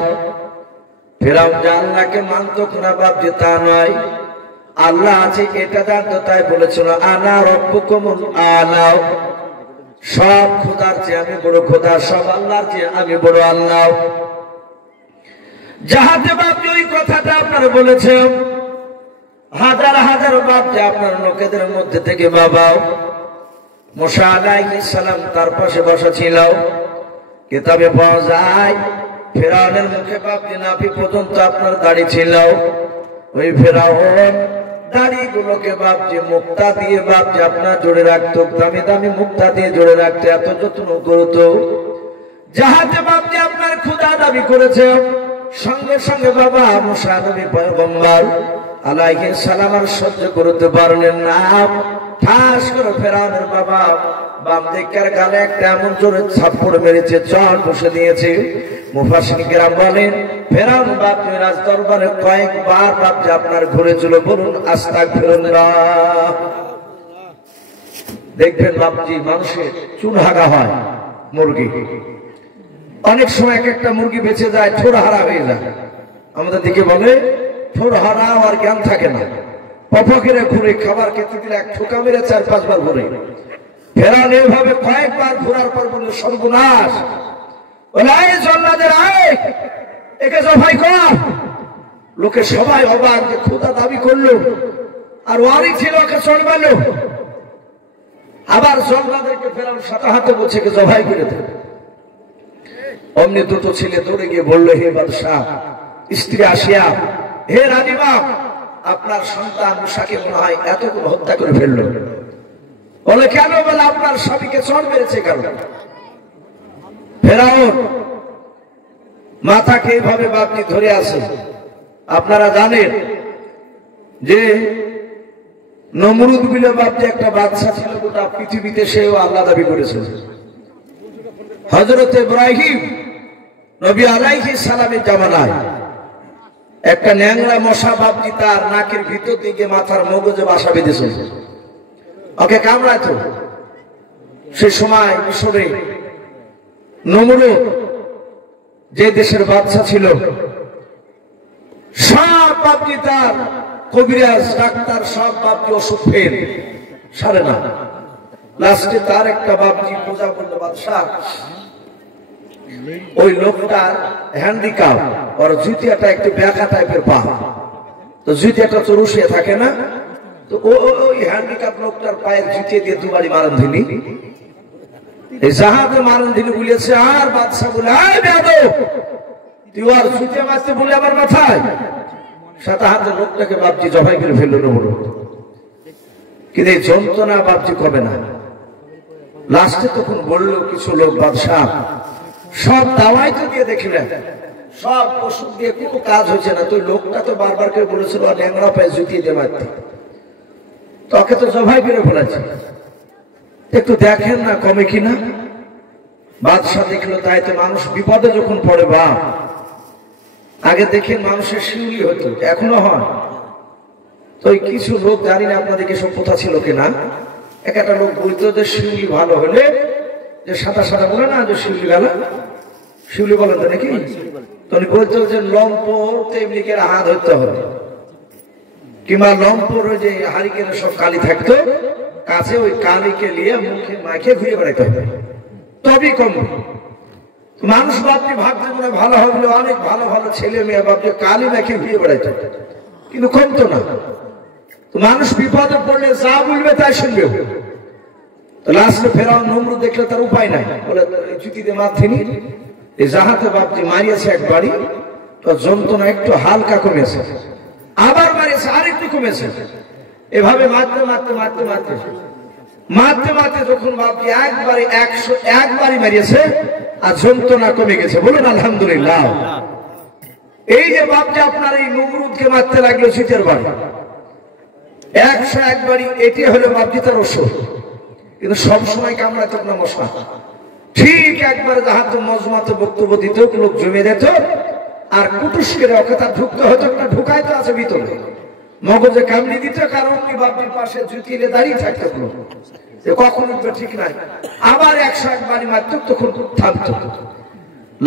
ফেরাউন যে আল্লাহকে মানত না বাবজি তা নয়, আল্লাহ আছে এটা জানতো, তাই বলেছিল আনা রাব্বুকুমুল আ'লা, সব খোদার চেয়ে আমি বড় খোদা, সব আল্লাহর চেয়ে আমি বড় আল্লাহ। যাহাতে বাপজি ওই কথাটা আপনারা বলেছেন, হাজার হাজার বাপজি আপনার লোকেদের মধ্যে থেকে বাবাও মুসা আলাইহিস সালাম তার পাশে বসা ছিল। কিতাবে পাওয়া যায় ফেরাউনের মুখে বাপজি নাভি পর্যন্ত আপনার দাড়ি ছিল। ওই ফেরাউন দাড়িগুলোকে বাপজি মুক্তা দিয়ে বাপজি আপনার জোড়ে রাখতো, দামি দামি মুক্তা দিয়ে জোড়ে রাখতো, এত যত্ন করতো। যাহাতে বাপজি আপনার খোদা দাবি করেছে, সঙ্গে সঙ্গে বাবা মুসা নবী পয়গম্বর আলাইহিস সালাম আর সহ্য করতে পারলেন না। ঠাস করে ফেরাউনের বাবা বাম দিকের গালে একটা এমন জোরে থাপ্পড় মেরেছে, চট বসে দিয়েছে। মুফাসসিরিন কেরাম বলেন ফেরাউন বাপজি রাজ দরবারে কয়েকবার বাপজি আপনার ঘুরেছিল, বলুন আস্তাগফিরুল্লাহ। দেখবেন বাপজি মানুষের চুল হাগা হয় মুরগি, অনেক সময় এক একটা মুরগি বেঁচে যায়, ঠোর হারা হয়ে যায়। আমাদের দিকে বলে ঠোর হারা আর জ্ঞান থাকে না, পপকেরে ঘুরে খাবার খেতে দিলে এক ঠোকা মেরে 4-5 বার ঘুরে। ফেরাউন এইভাবে কয়েকবার ঘোরার পর বলল সর্বনাশ, একে জবাই কর। লোকে সবাই অবাক যে খোদা দাবি করলো আর ওয়ারি ছিল, ওকে চড়বালো। আবার জল্লাদেরকে ফেরাউন সাথে হাতে বলছে কে জবাই করে দেবে। অমনি দুটো ছেলে দৌড়ে গিয়ে বললো হে বাদশাহ, স্ত্রী আসিয়া, হে রানীমা, আপনার সন্তান মুসাকে মনে হয় এতগুলো হত্যা করে ফেললো। বলে কেন? বলে আপনার স্বামীকে চড় মেরেছে। কারণ ফেরাউন মাথাকে এইভাবে বাপটি ধরে আছে। আপনারা জানেন যে নমরুদ বিলে বাপটি একটা বাদশা ছিল, গোটা পৃথিবীতে সেও আল্লাহ দাবি করেছে। হযরত ইব্রাহিম নবী আলাইহিস সালামের জামানায় একটা ন্যাংরা মশা বাপটি তার নাকের ভিতর দিকে মাথার মগজে বাসা বেঁধেছে, ওকে কামড়াতো। সে সময় মিশরে নমরুদ যে দেশের বাদশা ছিল, সব বাপটি তার কবিরাজ ডাক্তার সব বাপটি ওষুধ ফেল সারে না। লাস্টে তার একটা বাপটি পূজা করলো বাদশাহ, ওই লোকটার হ্যান্ডিক্যাপ, ওর জুতিয়াটা একটু ব্যাকা টাইপের পা, তো জুতিয়াটা তো রুশিয়ে থাকে না, তো ওই হ্যান্ডিক্যাপ লোকটার পায়ের জুতিয়ে দিয়ে দুবারই মারান দিনি। এই জাহাজে মারান দিনি বলেছে। আর বাদশা বলে আয় বেয়াদব, তুই আর জুতিয়া মারতে বলে আমার মাথায়। সাথে হাতে লোকটাকে বাপজি জবাই করে ফেললো নমরুদ। কিন্তু এই যন্ত্রণা বাপজি কবে না। লাস্টে তখন বললো কিছু লোক, বাদশাহ সব দাওয়াই তো দিয়ে দেখলেন, সব ওষুধ দিয়ে কোনো কাজ হয়েছে না, তো লোকটা তো বারবার করে বলেছিল ন্যাংরা পায়ে জুতিয়ে দিয়ে মারতে, তোকে তো জবাই করে ফেলেছে, একটু দেখেন না কমে কিনা। বাদশাহ দেখলো, তাই তো মানুষ বিপদে যখন পড়ে বা আগে দেখেন মানুষের শিউলি হতো, এখনো হয়। তো কিছু লোক, জানি না আপনাদেরকে সব কথা ছিল কিনা, একটা লোক বলতো যে শিউলি ভালো হলে, যে সাদা সাদা বলে না যে শিউলি গেল, শিউলি বলেন তো নাকি, তখন বলতো যে লম্পর তেমনি করে হাত ধরতে হবে, কিংবা লম্পর যে হারিকেনে সব কালি থাকতো কাছে, ওই কালিকে নিয়ে মুখে মাখে ঘুরে বেড়াইতে হবে, তবেই কমবে। মানুষ বাপটি ভাবতে মনে ভালো হবে, অনেক ভালো ভালো ছেলে মেয়ে বাপটি কালি মাখে ঘুরে বেড়াইতে হবে, কিন্তু কমতো না। মানুষ বিপদে পড়লে যা বলবে তাই শুনবে। লাস্টে ফেরাউন নমরুদ দেখলে তার উপায় নাই, বলে জুতিতে মারছিনি, এই জাহাতে বাপটি মারিয়েছে একবারই, তো যন্ত্রণা একটু হালকা কমেছে, আবার মারিয়েছে আর একটু কমেছে, এভাবে মারতে মারতে মারতে মারতে মারতে মারতে যখন বাপটি একবারই মারিয়েছে আর যন্ত্রণা কমে গেছে। বলুন আলহামদুলিল্লাহ। এই যে বাপটি আপনার এই নমরুদকে মারতে লাগলো শীতের বাড়ি 101 বাড়ি, এটি হলো বাপটি তার ওষুধ। কিন্তু সবসময় কামড়াতো না মশা, ঠিক একবারে যাহাতে মজমাতে বক্তব্য দিত, লোক জমে যেত, আর কুটুস করে ওকে তার ঢুকতে হতো, একটা ঢুকাইতে আছে ভিতরে, মগজে কামড়ি দিত, কারণ বাপটির পাশে জুতিয়ে দাঁড়িয়ে থাকতো, কখন উঠবে ঠিক নাই। আবার 101 বাড়ি মারত, তখন থামত।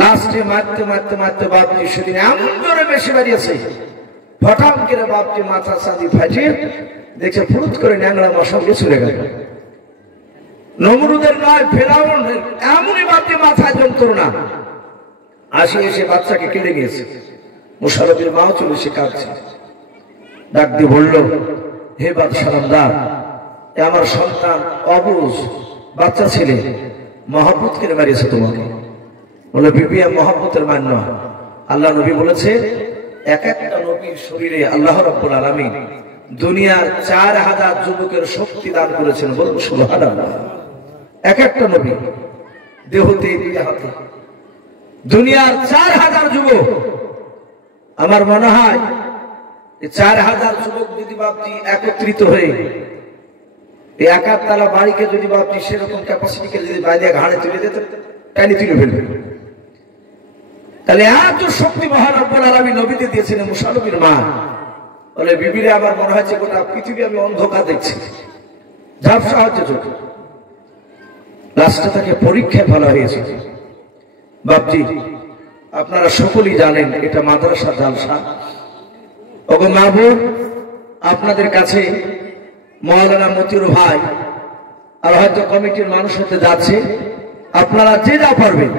লাস্টে মারতে মারতে মারতে বাপটি সেদিন এমন জোরে বেশি বাড়িয়েছে, ফটাম করে বাপটি মাথা চাঁদি ফাটিয়ে দেখছে ফুরুত করে ন্যাংরা মশা চলে গেল। নমরুদের নয়, ফেরাউনের এমনই বাপটি মাথায় যন্ত্রণা, আসি এসে বাচ্চাকে কেড়ে নিয়েছে। মুশারফের মাও চলে এসে কাঁদছে, ডাক দিয়ে বলল, হে বাদশাহ নামদার, আমার সন্তান অবুঝ বাচ্চা ছেলে মহব্বত করে মারিয়েছে তোমাকে। বলে বিবি, মহব্বতের মান্য। আল্লাহ নবী বলেছে, এক একটা নবীর শরীরে আল্লাহ রাব্বুল আলামিন দুনিয়ার 4000 যুবকের শক্তি দান করেছেন। বলবো সুবহানাল্লাহ। এক একটা নবী দেহতে দুই হাতে, দুনিয়ার 4000 যুবক আমার মনে হয় 4000 যুবক যদি বাপজি একত্রিত হয়ে এই একাতলা বাড়িকে যদি বাপজি সেরকম ক্যাপাসিটিকে যদি বাইরে ঘাড়ে তুলে দিত, টাইনি তুলে ফেলবে। তাহলে এত শক্তি মহান রব্বুল আলামিন নবীতে দিয়েছিলেন। মুসা নবীর মা বলে, বিবিরে আমার মনে হচ্ছে গোটা পৃথিবী আমি অন্ধকার দেখছি, ঝাপসা হচ্ছে চোখে। লাস্টে তাকে পরীক্ষায় ফেলা হয়েছে। বাপজি আপনারা সকলেই জানেন এটা মাদ্রাসা জালসা। ওগো মাহবুব, আপনাদের কাছে মাওলানা মতিউর ভাই আর হয়তো কমিটির মানুষ হতে যাচ্ছে, আপনারা যে যা পারবেন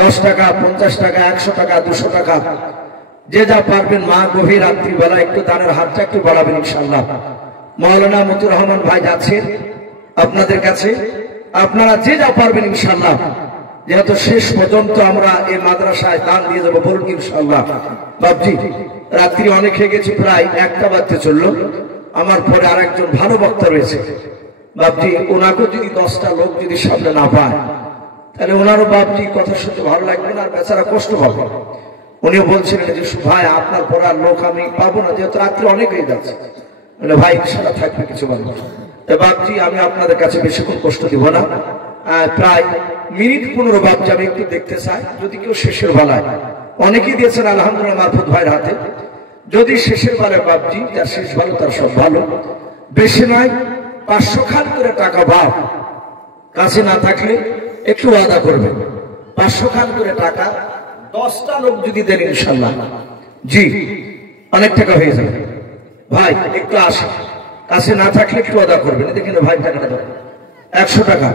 10 টাকা, 50 টাকা, 100 টাকা, 200 টাকা, যে যা পারবেন মা গভীর রাত্রিবেলা একটু দানের হাতটা একটু বাড়াবেন ইনশাআল্লাহ। মাওলানা মতিউর রহমান ভাই যাচ্ছেন আপনাদের কাছে, আপনারা যে যা পারবেন ইনশাআল্লাহ। যেহেতু শেষ পর্যন্ত আমরা এই মাদ্রাসায় দান দিয়ে যাবো, বলুন ইনশাআল্লাহ। বাপজি রাত্রি অনেক হয়ে গেছে, প্রায় 1টা বাজতে চললো। আমার পরে আরেকজন ভালো বক্তা রয়েছে বাপজি, ওনাকেও যদি 10টা লোক যদি সামনে না পায় তাহলে ওনারও বাপজি কথা শুনতে ভালো লাগবে না, আর বেচারা কষ্ট পাবে। উনিও বলছিলেন যে ভাই আপনার পরে আর লোক আমি পাবো না, যেহেতু রাত্রি অনেক হয়ে যাচ্ছে। বলে ভাই ইনশাআল্লাহ থাকবে, কিছু বলবো। তো বাপজি আমি আপনাদের কাছে বেশিক্ষণ কষ্ট দিব না, প্রায় মিনিট 15 বাপজি আমি একটু দেখতে চাই, যদি কেউ শেষের বেলায়, অনেকেই দিয়েছেন আলহামদুলিল্লাহ মারফত ভাইয়ের হাতে, যদি শেষের বেলায় বাপজি তার শেষ ভালো তার সব ভালো, বেশি নয় 500 খান করে টাকা বাপ কাছে না থাকলে একটু ওয়াদা করবেন, 500 খান করে টাকা 10টা লোক যদি দেন ইনশাআল্লাহ, জি অনেক টাকা হয়ে যাবে। ভাই একটু আসে, কাছে না থাকলে একটু ওয়াদা করবেন। দেখেন ভাই টাকাটা দেবেন 100 টাকা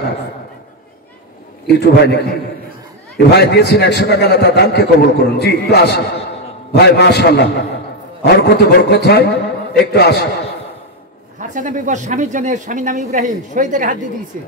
একটু ভাই নাকি ভাই দিয়েছেন 100 টাকা, না তার দানকে কবুল করুন। জি একটু আসে ভাই, মাশাআল্লাহ হরকত বরকত হয়, একটু আসে। হাসান নবী স্বামীর জন্য, স্বামীর নাম ইব্রাহিম, শহীদের হাত দিয়ে দিয়েছে।